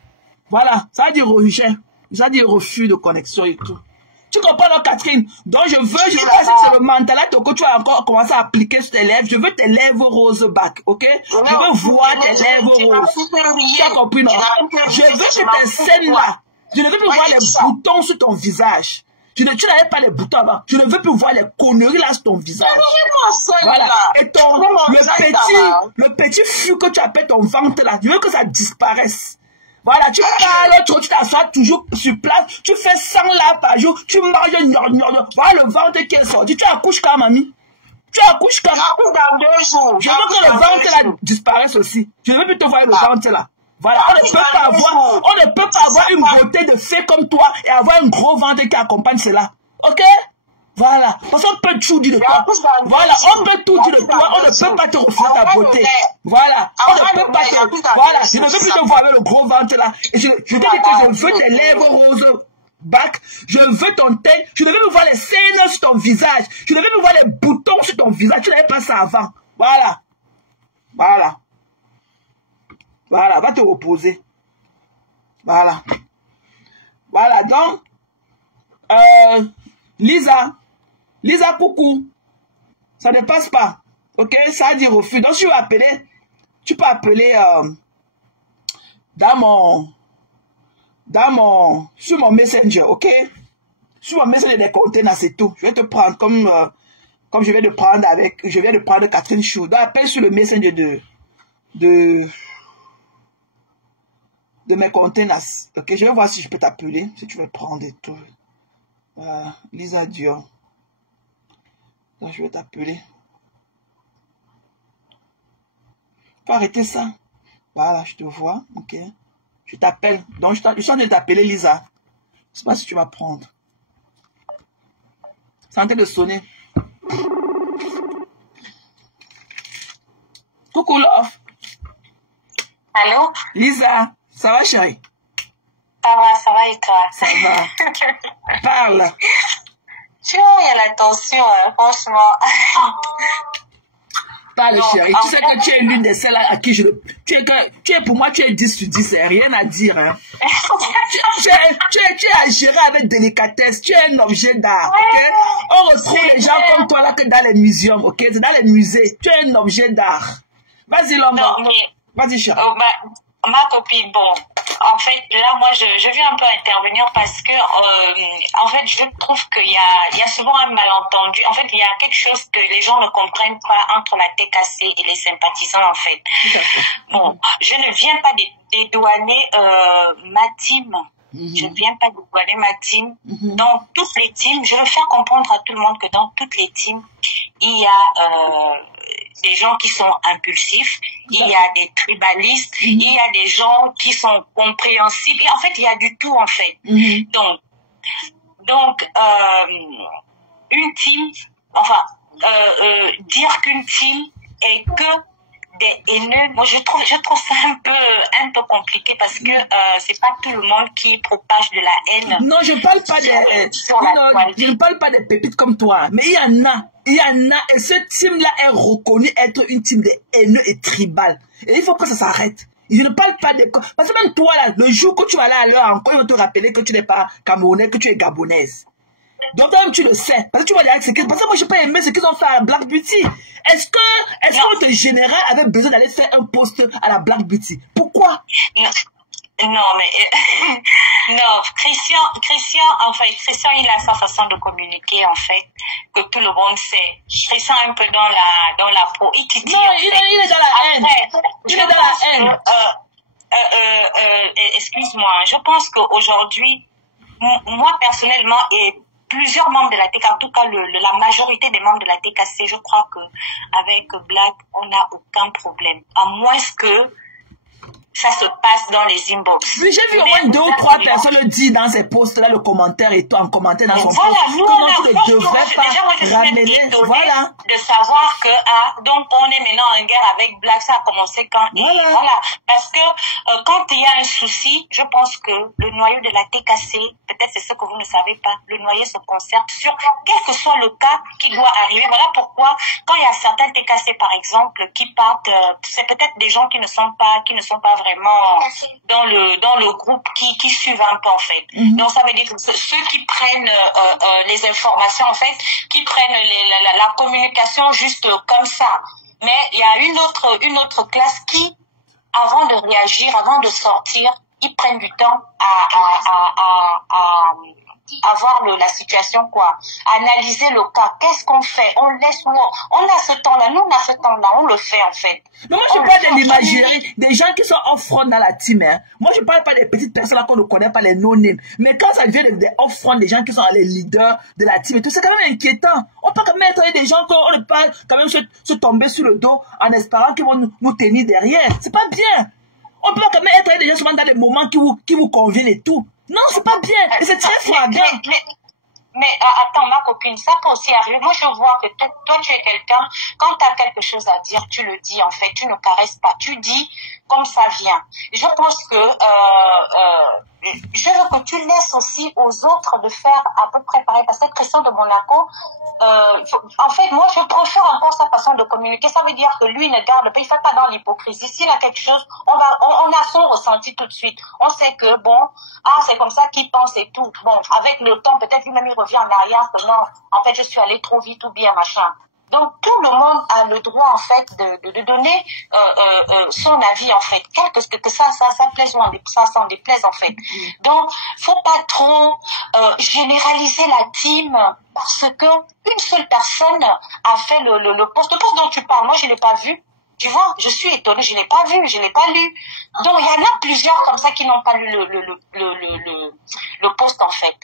Voilà. Ça veut dire rejet. Ça veut dire refus de connexion et tout. Tu comprends, non, Catherine? Donc, je veux pas que c'est le mental que tu vas encore commencer à appliquer sur tes lèvres. Je veux tes lèvres roses back, ok? Je veux voir tes lèvres roses. Tu as compris, non? Je veux que tes scènes là, je ne veux plus voir les boutons sur ton visage. Tu n'avais pas les boutons avant. Je ne veux plus voir les conneries là sur ton visage. Voilà. Et le petit flux que tu appelles ton ventre là, je veux que ça disparaisse. Voilà, tu parles trop, tu t'assois toujours sur place, tu fais 100 là par jour, tu manges voilà le ventre qui est sorti. Tu accouches quand, mamie? Tu accouches quand? Je veux que le ventre là disparaisse aussi. Je ne veux plus te voir le ventre là. Voilà, on ne peut pas avoir une beauté de fée comme toi et avoir un gros ventre qui accompagne cela. Ok? Voilà. Parce qu'on peut tout dire de toi. Voilà. On peut tout dire de toi. On ne peut pas te refuser ta beauté. Voilà. On ne peut pas te... Voilà. Je ne veux plus te voir avec le gros ventre là. Et je te dis que je veux tes lèvres roses. Bac, je veux ton teint, je ne veux plus voir les scènes sur ton visage, je ne veux plus voir les boutons sur ton visage, tu n'avais pas ça avant. Voilà. Voilà. Voilà, va te reposer. Voilà. Voilà, donc, Lisa, coucou. Ça ne passe pas. Ok, ça a dit refus. Donc, si tu veux appeler, tu peux appeler sur mon Messenger, ok? Sur mon Messenger des conteneurs, c'est tout. Je vais te prendre comme je viens de prendre Catherine Chou. Donc, appelle sur le Messenger de mes conteneurs. Ok, je vais voir si je peux t'appeler, si tu veux prendre et tout. Lisa Dior. Donc, je vais t'appeler. Faut arrêter ça. Voilà, je te vois, ok? Je t'appelle. Donc, je suis en train de t'appeler, Lisa. Je ne sais pas si tu vas prendre. C'est en train de sonner. Coucou, Love. Allô? Lisa, ça va, chérie? Ça va et toi? Ça va. Parle. Tu vois, il y a la tension, hein, franchement. Parle, chérie. Tu sais que tu es l'une de celles à qui pour moi, tu es 10 sur 10, c'est rien à dire. Hein. tu es à gérer avec délicatesse. Tu es un objet d'art. Okay? On retrouve les gens comme toi là que dans les musées. Okay? C'est dans les musées. Tu es un objet d'art. Vas-y, l'homme. Vas-y, chérie. Ma copine, bon, en fait, là, moi, je viens un peu intervenir parce que, en fait, je trouve qu'il y a souvent un malentendu. En fait, il y a quelque chose que les gens ne comprennent pas entre la TKC et les sympathisants, en fait. Bon, je ne viens pas dédouaner ma team. Je ne viens pas dédouaner ma team. Dans toutes les teams, je veux faire comprendre à tout le monde que dans toutes les teams, il y a des gens qui sont impulsifs, il y a des tribalistes, il y a des gens qui sont compréhensibles. Et en fait, il y a du tout, en fait. Donc, une team, enfin, dire qu'une team est que des haineux, moi je trouve ça un peu compliqué parce que c'est pas tout le monde qui propage de la haine. Non, je parle pas je ne parle pas des pépites comme toi, mais il y en a, et ce team-là est reconnu être une team de haineux et tribal. Et il faut que ça s'arrête. Je ne parle pas de... Parce que même toi, là, le jour que tu vas aller encore, ils vont te rappeler que tu n'es pas camerounais, que tu es gabonaise. Donc, toi-même, tu le sais. Parce que tu vas dire, parce que moi, je n'ai pas aimé ce qu'ils ont fait à Black Beauty. Est-ce que notre général avait besoin d'aller faire un post à la Black Beauty? Pourquoi? Non, mais non, Christian, en fait, Christian, il a sa façon de communiquer, en fait, que tout le monde sait. Christian est un peu dans la peau. Il te dit, non, il est dans la haine. Il est dans la haine. Excuse-moi, je pense qu'aujourd'hui, moi personnellement, et plusieurs membres de la TKC, en tout cas la majorité des membres de la TKC, je crois que avec Black, on n'a aucun problème. À moins que ça se passe dans les inbox. Oui, j'ai vu au moins 2 ou 3 personnes le dire dans ces posts-là, le commentaire et tout, en commentaire dans son post. Comment tu ne devrais pas ramener, voilà. De savoir que, donc on est maintenant en guerre avec Black, ça a commencé quand, voilà. Parce que, quand il y a un souci, je pense que le noyau de la TKC, peut-être c'est ce que vous ne savez pas, le noyau se concerte sur quel que soit le cas qui doit arriver. Voilà pourquoi, quand il y a certains TKC, par exemple, qui partent, c'est peut-être des gens qui ne sont pas vraiment dans le groupe qui suivent un peu, en fait. Donc ça veut dire que ceux qui prennent les informations, en fait, qui prennent la communication juste comme ça. Mais il y a une autre classe qui, avant de réagir, avant de sortir, ils prennent du temps à voir la situation, quoi. Analyser le cas. Qu'est-ce qu'on fait? On laisse, on a ce temps-là. Nous, on a ce temps-là. On le fait, en fait. Mais moi, je parle de l'imagerie, des gens qui sont off-front dans la team. Hein. Moi, je parle pas des petites personnes là qu'on ne connaît pas, les no-names. Mais quand ça vient des off-front, des gens qui sont les leaders de la team et tout, c'est quand même inquiétant. On peut quand même être des gens qu'on ne peut pas quand même se tomber sur le dos en espérant qu'ils vont nous tenir derrière. C'est pas bien. On peut quand même être des gens souvent dans des moments qui vous conviennent et tout. Non, c'est pas bien. Et c'est très flagrant. Mais attends, ma copine, ça peut aussi arriver. Moi, je vois que toi, tu es quelqu'un, quand tu as quelque chose à dire, tu le dis, en fait. Tu ne caresses pas. Tu dis comme ça vient. Je pense que je veux que tu laisses aussi aux autres de faire à peu près pareil. Parce que Christian de Monaco, en fait, moi, je préfère encore sa façon de communiquer. Ça veut dire que lui ne garde pas, il ne fait pas dans l'hypocrisie. S'il a quelque chose, on a son ressenti tout de suite. On sait que, bon, c'est comme ça qu'il pense et tout. Bon, avec le temps, peut-être lui-même, il revient en arrière, que non, en fait, je suis allée trop vite ou bien, machin. Donc, tout le monde a le droit, en fait, de donner son avis, en fait. Que ça plaise ou ça s'en déplaise, en fait. Donc, faut pas trop généraliser la team parce que une seule personne a fait le post. Le post dont tu parles, moi, je l'ai pas vu. Tu vois, je suis étonnée, je l'ai pas vu, je l'ai pas lu. Donc, il y en a plusieurs comme ça qui n'ont pas lu le post, en fait.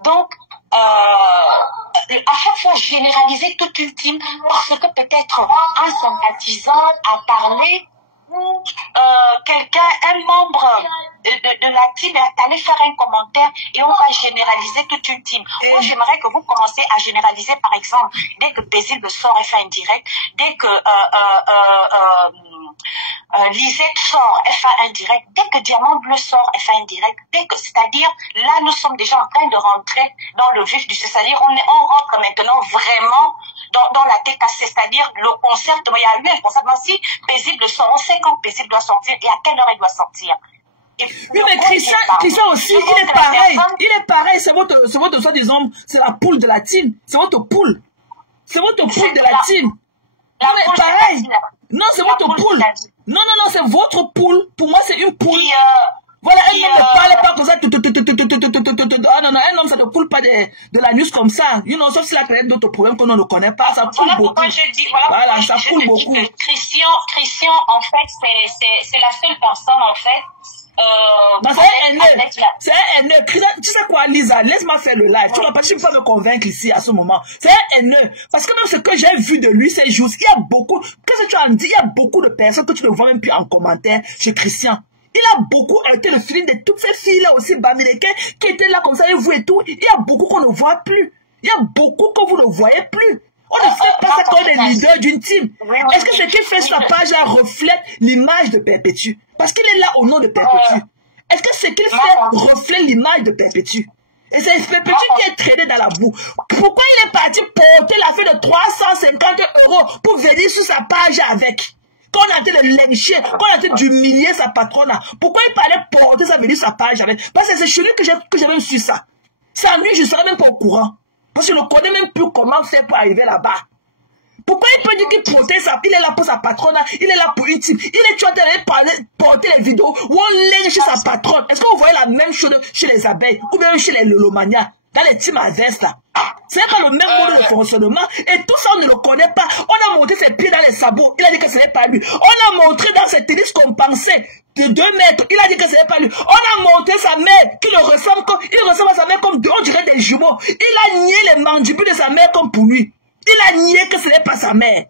Donc, à chaque fois généraliser toute une team parce que peut-être un sympathisant a parlé ou quelqu'un, un membre de la team est allé faire un commentaire et on va généraliser toute une team. Moi, j'aimerais que vous commenciez à généraliser, par exemple, dès que Paisible sort et fait un direct, dès que Lisette sort, elle fait un direct, dès que Diamant Bleu sort, elle fait un direct, c'est-à-dire, là, nous sommes déjà en train de rentrer dans le vif du sujet, c'est-à-dire, on rentre maintenant vraiment dans la TKC, c'est-à-dire, le concert, il y a eu un concert, si Paisible sort, on sait quand Paisible doit sortir et à quelle heure il doit sortir. Oui, mais Christian aussi, il est pareil, c'est votre soi-disant, c'est la poule de la team, c'est votre poule. C'est votre poule de la team. Non, mais pareil. Non, c'est votre poule. Non, c'est votre poule. Pour moi, c'est une poule. Voilà, un homme ne parle pas comme ça. Non, un homme, ça ne poule pas de la news comme ça. You know, sauf si la créé d'autres problèmes qu'on ne connaît pas, ça poule beaucoup. Voilà, ça poule beaucoup. Christian, en fait, c'est la seule personne, en fait. C'est un haineux. C'est un haineux. Tu sais quoi, Lisa, laisse-moi faire le live. Tu ne vas pas me convaincre ici à ce moment. C'est un haineux. Parce que même ce que j'ai vu de lui ces jours, il y a beaucoup. Qu'est-ce que tu as dit? Il y a beaucoup de personnes que tu ne vois même plus en commentaire chez Christian. Il a beaucoup été le feeling de toutes ces filles-là aussi, bamilekais, qui étaient là comme ça, et vous et tout. Il y a beaucoup qu'on ne voit plus. Il y a beaucoup que vous ne voyez plus. On ne fait pas ça comme les leaders d'une team. Est-ce que ce qu'il fait sur la page-là reflète l'image de Perpétue? Parce qu'il est là au nom de Perpétue. Est-ce que ce qu'il fait reflète l'image de Perpétue? Et c'est Perpétue qui est traîné dans la boue. Pourquoi il est parti porter la fille de 350 € pour venir sur sa page avec? Quand on a été de lyncher, quand on a été d'humilier sa patronne, pourquoi il parlait porter ça venir sur sa page avec? Parce que c'est chez lui que j'ai même su ça. Sans lui, je ne serais même pas au courant. Parce que je ne connais même plus comment faire pour arriver là-bas. Pourquoi il peut dire qu'il protège ça? Il est là pour sa patronne, il est là pour une team. Il est en train de porter les vidéos où on lèche chez sa patronne. Est-ce que vous voyez la même chose chez les abeilles ou bien chez les lolomanias? Dans les teams adverses là. C'est pas le même mode de fonctionnement. Et tout ça, on ne le connaît pas. On a monté ses pieds dans les sabots. Il a dit que ce n'est pas lui. On a montré dans ses tennis compensés de 2 mètres. Il a dit que ce n'est pas lui. On a montré sa mère qui le ressemble comme, il ressemble à sa mère comme on dirait des jumeaux. Il a nié les mandibules de sa mère comme pour lui. Il a nié que ce n'est pas sa mère.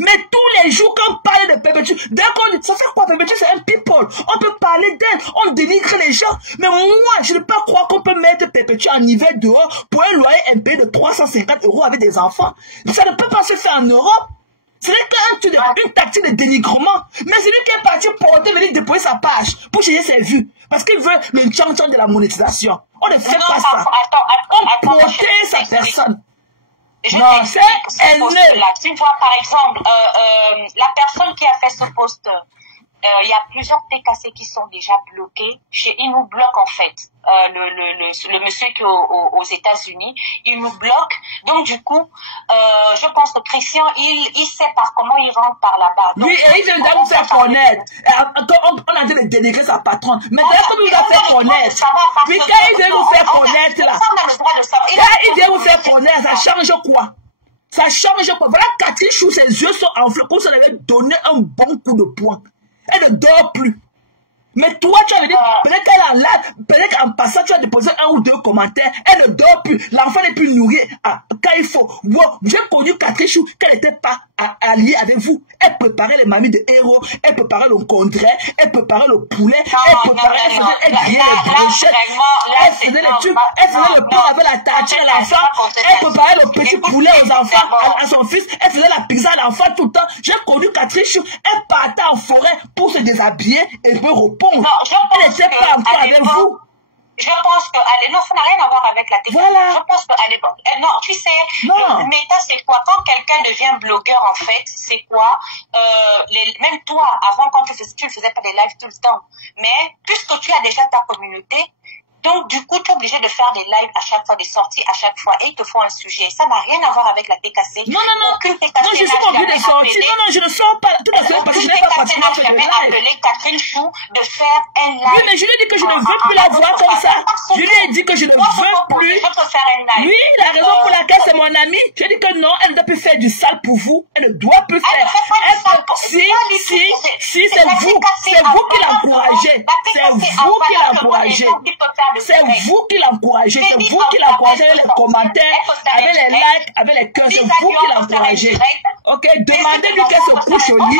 Mais tous les jours, quand on parle de Perpétue, dès qu'on dit, ça fait quoi Perpétue, c'est un people. On peut parler d'elle, on dénigre les gens. Mais moi, je ne peux pas croire qu'on peut mettre Perpétue en hiver dehors pour un loyer impayé de 350 € avec des enfants. Ça ne peut pas se faire en Europe. Ce n'est qu'une tactique de dénigrement. Mais c'est lui qui est parti porter, venir déposer sa page pour changer ses vues. Parce qu'il veut le tchan-tchan de la monétisation. On ne fait pas ça. On protège sa personne. Non, c'est haineux. Tu vois, par exemple, la personne qui a fait ce post, il y a plusieurs TKC qui sont déjà bloqués. Il nous bloque en fait. Le monsieur qui est aux États-Unis, il nous bloque. Donc du coup, je pense que Christian, il sait par comment il rentre par là-bas. Oui, et il doit nous faire connaître. On a dit de dénigrer sa patronne. Mais d'ailleurs, qu'on nous a fait connaître. Mais quand il vient nous faire connaître là, quand il vient nous faire connaître, ça change quoi? Ça change quoi? Voilà, Cathy Chou, ses yeux sont enflés, comme si on avait donné un bon coup de poing. Elle ne dort plus. Mais toi, tu as dit, peut-être qu'elle est en live, peut-être qu'en passant, tu as déposé 1 ou 2 commentaires. Elle ne dort plus. L'enfant n'est plus nourri quand il faut. Bon, j'ai connu Catherine Chou, qu'elle n'était pas alliée avec vous. Elle préparait les mamies de héros, elle préparait le condré, elle préparait le poulet, elle préparait, elle grillait les brochettes, elle faisait les trucs, elle faisait le pain avec la tartine à l'enfant, elle préparait le petit poulet aux enfants, à son fils, elle faisait la pizza à l'enfant tout le temps. J'ai connu Catherine Chou, elle partait en forêt pour se déshabiller et me répondre. Elle n'était pas encore avec vous. Je pense que, non, ça n'a rien à voir avec la technologie. Voilà. Je pense que, non, tu sais, le méta, c'est quoi? Quand quelqu'un devient blogueur, en fait, c'est quoi? Même toi, avant, quand tu ne faisais pas des lives tout le temps. Mais, puisque tu as déjà ta communauté, donc, du coup, tu es obligé de faire des lives à chaque fois, des sorties à chaque fois, et il te faut un sujet. Ça n'a rien à voir avec la TKC. Non, je suis pas obligée de sortir. Non, je ne sors pas. Tout à fait, parce que je n'ai pas pratiquement fait de live. Appelé Catherine Chou de faire un live. Oui, mais je lui ai dit que je ne veux plus la voir comme ça. Je lui ai dit que je ne veux plus. Oui, la raison pour laquelle c'est mon amie. Je dis que non, elle ne doit plus faire du sale pour vous. Elle ne doit plus faire. Si, c'est vous. C'est vous qui l'encouragez. C'est vous qui l'encouragez. C'est vous qui l'encouragez, c'est vous qui l'encouragez avec les commentaires, avec les likes, avec les cœurs, c'est vous qui l'encouragez. Ok, demandez-lui qu'elle se couche au lit.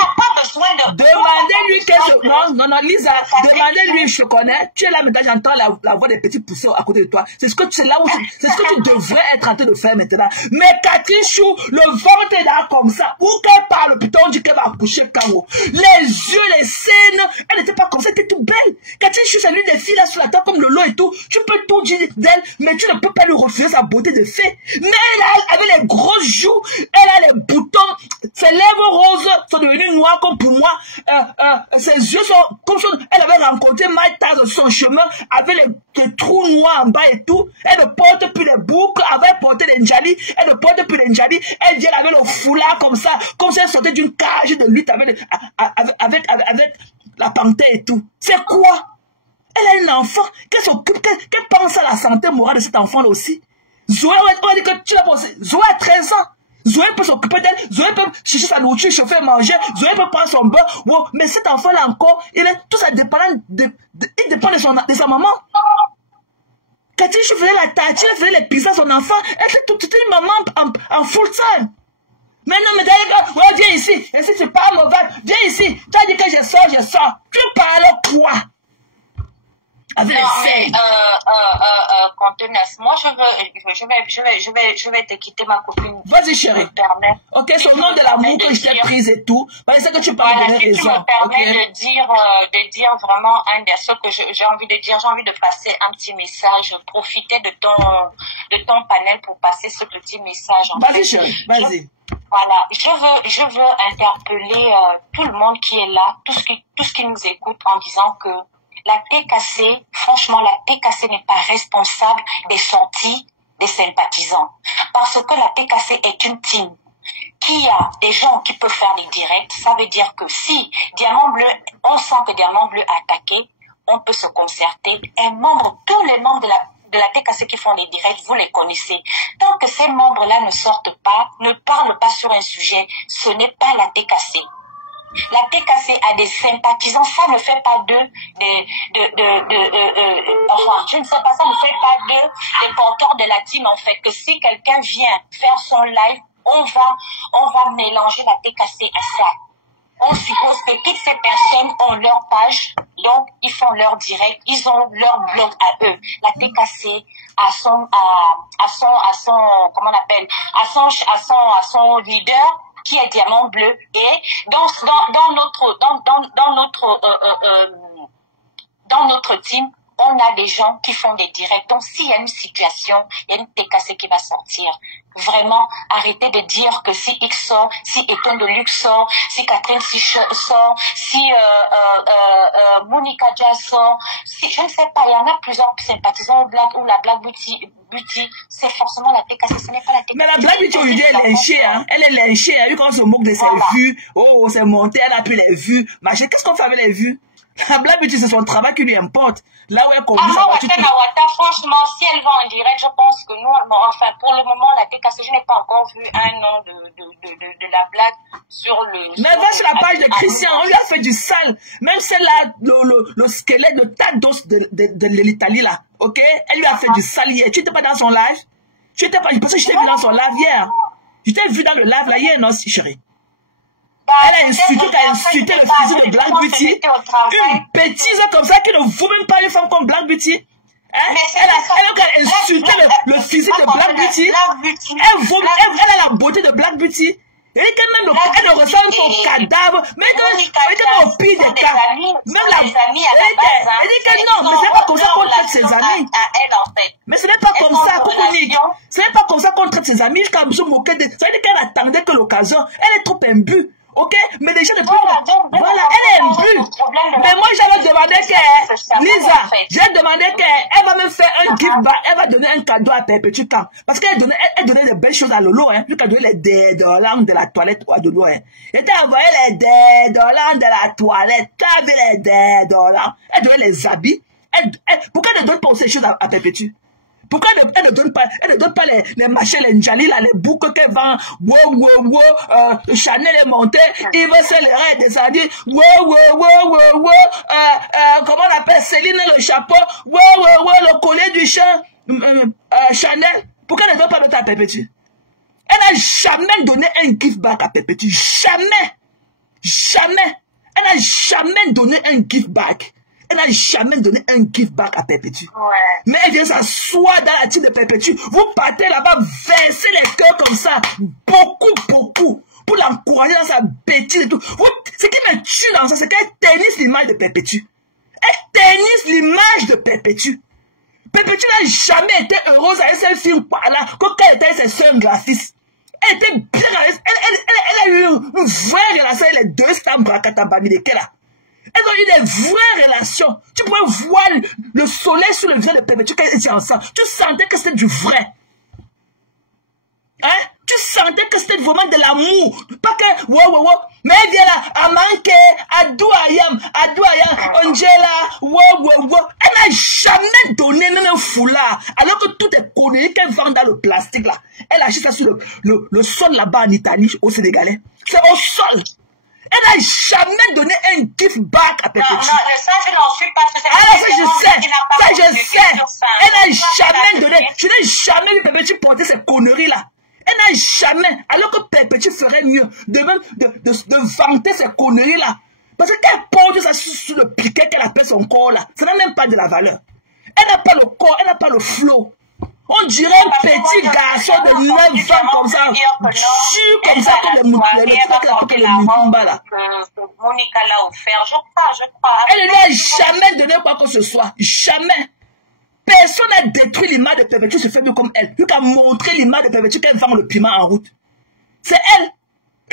Demandez-lui qu'elle se... Non, Lisa, demandez-lui, je connais, tu es là maintenant, j'entends la voix des petits poussés à côté de toi. C'est ce que tu devrais être en train de faire maintenant. Mais Catherine Chou, le ventre est là comme ça. Où qu'elle parle, putain, on dit qu'elle va accoucher quand les yeux, les scènes, elle n'était pas comme ça, elle était toute belle. Catherine Chou, c'est l'une des filles là sur la table comme Lolo et tout. Tu peux tout dire d'elle, mais tu ne peux pas lui refuser sa beauté de fée. Mais elle, avec les grosses joues, elle a les boutons, ses lèvres roses sont devenues noires comme pour moi. Ses yeux sont comme si elle avait rencontré Mike Tyson sur son chemin avec les trous noirs en bas et tout. Elle ne porte plus les boucles, avait porté les njali. Elle ne porte plus les njali. Elle vient avec le foulard comme ça, comme si elle sortait d'une cage de lutte avec la panthère et tout. C'est quoi? Elle a un enfant, qu'elle pense à la santé morale de cet enfant-là aussi. Zoé, on dit que tu l'as pensé. Zoé a 13 ans. Zoé peut s'occuper d'elle. Zoé peut chercher sa nourriture, chauffer, manger. Zoé peut prendre son bain. Wow. Mais cet enfant-là encore, tout ça dépend il dépend de sa maman. Catherine, je faisais la tartine, elle faisait les pizzas à son enfant. Elle était toute une maman en full time. Mais non, mais d'ailleurs, ouais, viens ici. Et si tu parles mauvais, viens ici. Tu as dit que je sors. Tu parles quoi? Avec contenance. Moi, je vais te quitter, ma copine. Vas-y, chérie. Ok, c'est au nom de l'amour que je t'ai prise et tout. C'est ça que tu parles de raison. Tu me permets de dire vraiment un des choses que j'ai envie de dire. J'ai envie de passer un petit message. Profiter de ton panel pour passer ce petit message. Vas-y, chérie. Vas-y. Voilà, je veux interpeller tout le monde qui est là, tout ce qui nous écoute en disant que la TKC, franchement, la TKC n'est pas responsable des sorties des sympathisants. Parce que la TKC est une team qui a des gens qui peuvent faire les directs. Ça veut dire que si Diamant Bleu, on sent que Diamant Bleu a attaqué, on peut se concerter. Tous les membres de la TKC qui font les directs, vous les connaissez. Tant que ces membres-là ne sortent pas, ne parlent pas sur un sujet, ce n'est pas la TKC. La TKC a des sympathisants, ça ne fait pas d'eux enfin, je ne sais pas, ça ne fait pas d'eux des porteurs de la team, en fait, que si quelqu'un vient faire son live, on va mélanger la TKC à ça. On suppose que toutes ces personnes ont leur page, donc ils font leur direct, ils ont leur blog à eux. La TKC a son comment on appelle, à son leader qui est Diamant Bleu, et dans notre team, on a des gens qui font des directs. Donc, s'il y a une situation, il y a une TKC qui va sortir. Vraiment, arrêtez de dire que si X sort, si Eton de Luxe sort, si Catherine sort, si Monica Jazz sort, si, je ne sais pas, il y en a plusieurs sympathisants ou la Black Beauty, c'est forcément la TKC, ce n'est pas la TKC. Mais la Black Beauty aujourd'hui, elle est lynchée, hein. Elle est lynchée, elle, quand on se moque de ses vues, oh, c'est monté, elle a pris les vues, machin. Qu'est-ce qu'on fait avec les vues? La Black Beauty, c'est son travail qui lui importe. Là où elle conduit sa voiture. Franchement, si elle va en direct, je pense que nous, enfin, pour le moment, la TKC, je n'ai pas encore vu un nom de la Black sur le... Mais va sur la page de Christian, on lui a fait du sale. Même celle-là, le squelette, le tas d'os de l'Italie, là, ok? Elle lui a fait du sale hier. Tu n'étais pas dans son live? Tu n'étais pas... Parce que je t'ai vu dans son live hier. Je t'ai vu dans le live, là, hier, non, chérie? Elle a insulté le physique de Black Beauty. Une bêtise comme ça qui ne vaut même pas une femme comme Black Beauty. Hein? Elle a insulté le physique de Black Beauty. Elle a la beauté de Black Beauty. Elle dit que même elle ne ressemble qu'au cadavre. Mais elle au pire des cas. Même la... Elle dit que non, mais ce n'est pas comme ça qu'on traite ses amis. Mais ce n'est pas comme ça, Koukounique. Ce n'est pas comme ça qu'on traite ses amis jusqu'à se moquer de... Ça veut dire qu'elle attendait que l'occasion. Elle est trop imbue. Ok, mais déjà depuis... Voilà, elle est imbue. Mais moi, j'avais demandé que... Lisa, j'ai demandé qu'elle va me faire un gift back. Elle va donner un cadeau à Perpétucan. Parce qu'elle donnait des belles choses à Lolo. Hein. Lui qui a donné les $10 de la toilette à Lolo. Hein. Elle t'a envoyé les $10 de la toilette. Tu as vu les $10. Elle donnait les habits. Pourquoi elle ne donne pas aussi ces choses à Perpétu? Pourquoi elle ne donne pas les machins, les njali, là, les boucles qu'elle vend, Chanel est monté, il veut se les descendu, comment on appelle, Céline le chapeau, le collier du champ, Chanel. Pourquoi elle ne donne pas notre à Perpétu? Elle n'a jamais donné un gift back à Perpétu. Jamais. Jamais. Elle n'a jamais donné un gift back. Elle n'a jamais donné un gift back à Perpétu. Ouais. Mais elle vient s'asseoir dans la team de Perpétu. Vous partez là-bas, versez les cœurs comme ça. Beaucoup. Pour l'encourager dans sa bêtise et tout. Ce qui me tue dans ça, c'est qu'elle ternisse l'image de Perpétu. Elle ternisse l'image de Perpétu. Perpétu n'a jamais été heureuse avec ses films par là. Quand elle était avec ses soeurs graphistes. Elle était bien. Elle a eu une vraie relation avec les deux stars Brakatabamideke là. Elles ont eu des vraies relations. Tu pouvais voir le soleil sur le visage de Perpétu quand ils étaient ensemble. Tu sentais que c'était du vrai. Hein? Tu sentais que c'était vraiment de l'amour. Pas que, mais elle vient là, Amanke, Adouayam, Angela, Elle n'a jamais donné même un foulard. Alors que tout est connu qu'elle vend dans le plastique là. Elle achète ça sur le sol là-bas en Italie, au Sénégalais. C'est au sol. Elle n'a jamais donné un gift back à Perpétu. Non, ça, je n'en suis pas. Ça, je sais. Elle n'a jamais donné. Je n'ai jamais vu Perpétu porter ces conneries là. Elle n'a jamais. Alors que Perpétu ferait mieux de vanter ces conneries là. Parce qu'elle porte ça sur le piquet qu'elle appelle son corps là. Ça n'a même pas de la valeur. Elle n'a pas le corps, elle n'a pas le flow. On dirait un petit garçon de 9 ans comme ça, comme ça, comme les Mutumba là. Monica l'a offert, je crois. Elle ne lui a jamais donné quoi que ce soit. Jamais. Personne n'a détruit l'image de Perpétu, se fait mieux comme elle. Lui qui a montré l'image de Perpétu qu'elle vend le piment en route. C'est elle.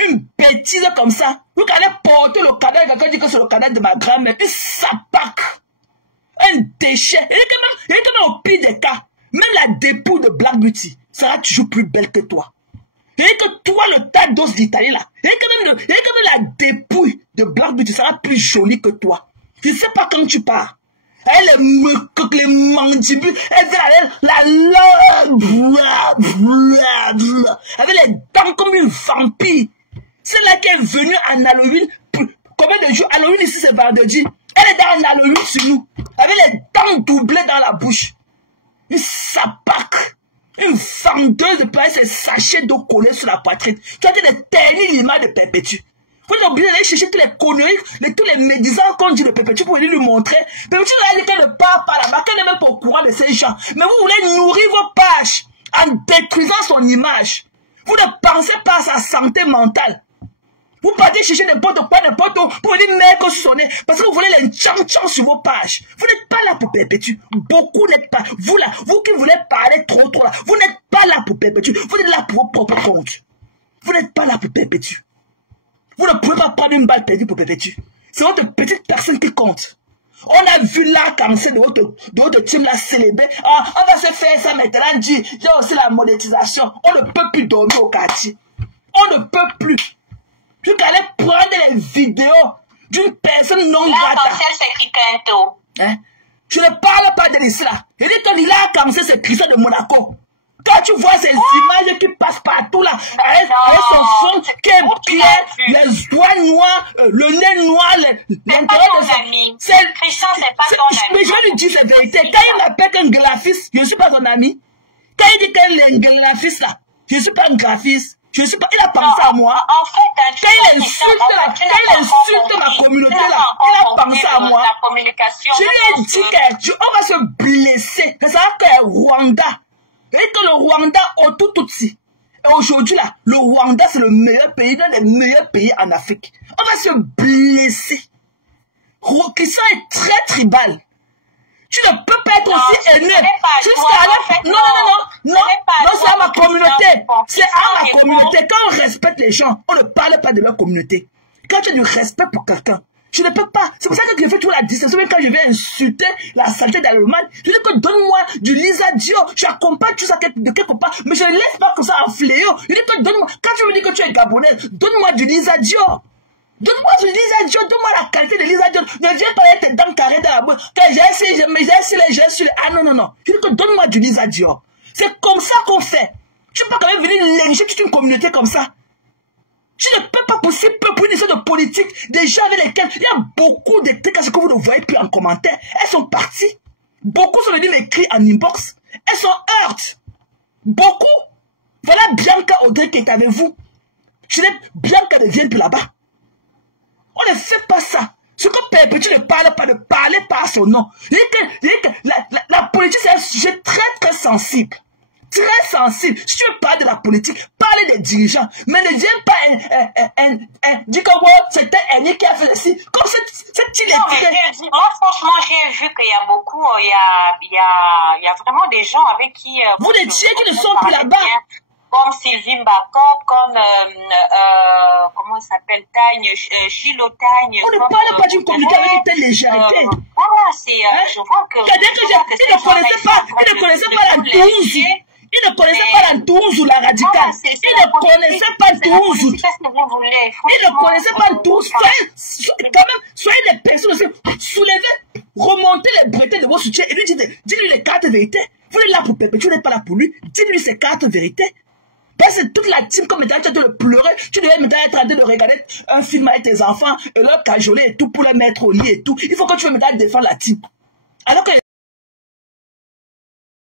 Une bêtise comme ça. Lui qui allait porter le cadavre, quelqu'un dit que c'est le cadavre de ma grand-mère. Une sapac. Un déchet. Il est quand même au pire des cas. Même la dépouille de Black Beauty sera toujours plus belle que toi. Et que toi, le tas d'os d'Italie là, et quand même la dépouille de Black Beauty sera plus jolie que toi. Je ne sais pas quand tu pars. Elle les mandibules, elle fait la langue, avec les dents comme une vampire. C'est là qu'elle est venue en Halloween. Combien de jours? Halloween ici c'est vendredi. Elle est dans Halloween sur nous, avec les dents doublées dans la bouche. Une sapac, une vendeuse de paille, ces sachets d'eau collés sur la poitrine. Tu as dit de ternir l'image de Perpétu. Vous êtes obligé d'aller chercher tous les conneries, tous les médisants qu'on dit de Perpétu pour venir lui montrer. Perpétu a dit qu'elle ne part pas là-bas, qu'elle n'est même pas au courant de ces gens. Mais vous voulez nourrir vos pages en détruisant son image. Vous ne pensez pas à sa santé mentale. Vous partez chercher n'importe quoi, n'importe où, pour venir mettre sur son nez, parce que vous voulez les tchang-tchang sur vos pages. Vous n'êtes pas là pour Perpétu. Beaucoup n'êtes pas. Vous là, vous qui voulez parler trop là, vous n'êtes pas là pour Perpétu. Vous êtes là pour vos propres comptes. Vous n'êtes pas là pour Perpétu. Vous ne pouvez pas prendre une balle perdue pour Perpétu. C'est votre petite personne qui compte. On a vu l'arc-en-ciel de votre team là célébrer. Ah, on va se faire ça maintenant. Il y a aussi la monétisation. On ne peut plus dormir au quartier. On ne peut plus. Tu allais prendre les vidéos d'une personne non grata. L'arc-en-ciel, c'est qui? bientôt. Hein? Je ne parle pas de l'islam. Il dit que Lila a commencé ses Christians de Monaco. Quand tu vois ces images qui passent partout là, avec son fond qui est clair, les doigts noirs, le nez noir, l'intérieur de ça. Christian, c'est pas ton ami. Mais je lui dis la vérité. Quand il m'appelle qu'un graphiste, je ne suis pas son ami. Quand il dit qu'il est un graphiste là, je ne suis pas un graphiste. Je suis pas, il a pensé à moi. En fait, quand il insulte ma communauté là, il a pensé à moi. Je lui ai dit qu'on va se blesser. C'est ça que Rwanda. Et que le Rwanda au tout Tutsi. Et aujourd'hui là, le Rwanda c'est le meilleur pays, l'un des meilleurs pays en Afrique. On va se blesser. Christian est très tribal. Tu ne peux pas être aussi aimé. Non, c'est à ma communauté. C'est à ma communauté. Quand on respecte les gens, on ne parle pas de leur communauté. Quand tu as du respect pour quelqu'un, tu ne peux pas. C'est pour ça que je fais toujours la distinction. Même quand je vais insulter la saleté d'Allemagne, je dis que donne-moi du Lisa Dio. Je accompagne tout ça de quelque part. Mais je ne laisse pas comme ça en fléau. Je dis que donne-moi. Quand tu me dis que tu es gabonaise, donne-moi du Lisa Dio. Donne-moi du Lisa Dio, donne-moi la qualité de Lisa Dio. Ne viens pas avec tes dents carrées dans la bouche. J'ai su. Ah non. Je dis que donne-moi du Lisa Dio. C'est comme ça qu'on fait. Tu ne peux pas quand même venir lyncher toute une communauté comme ça. Tu ne peux pas pousser pour une histoire de politique, des gens avec lesquels il y a beaucoup de trucs que vous ne voyez plus en commentaire. Elles sont parties. Beaucoup sont venus m'écrire en inbox. Elles sont hurt. Beaucoup. Voilà Bianca Audrey qui est avec vous. Je dis Bianca ne vient plus là-bas. On ne fait pas ça. Ce que Perpétue ne parle pas, ne parlez pas à son nom. La politique, c'est un sujet très, très sensible. Très sensible. Si tu parles de la politique, parlez des dirigeants. Mais ne viens pas dis que c'était Annie qui a fait ceci. Comme cette illettrée. Moi, franchement, j'ai vu qu'il y a beaucoup, il y a vraiment des gens avec qui... vous les tiens qui ne sont plus là-bas. Comme Sylvie Mbakop, comme, comment ça s'appelle, Tagne, Chilo Tagne. On ne parle pas d'une communauté avec une telle légèreté. Voilà, c'est, je vois que... Il ne connaissait pas la Toulouse. Il ne connaissait pas la Toulouse ou la radicale. Il ne connaissait pas Toulouse. Il ne connaissait pas Toulouse. Soyez des personnes aussi. Soulevez, remontez les bretelles de vos soutiens et lui dites-lui les cartes vérités. Vous êtes là pour Perpétue, vous n'êtes pas là pour lui. Dites-lui ses cartes vérités. Parce que toute la team, comme maintenant tu es en train de pleurer, tu devais maintenant être en train de regarder un film avec tes enfants et leur cajoler et tout pour les mettre au lit et tout. Il faut que tu veux maintenant défendre la team. Alors que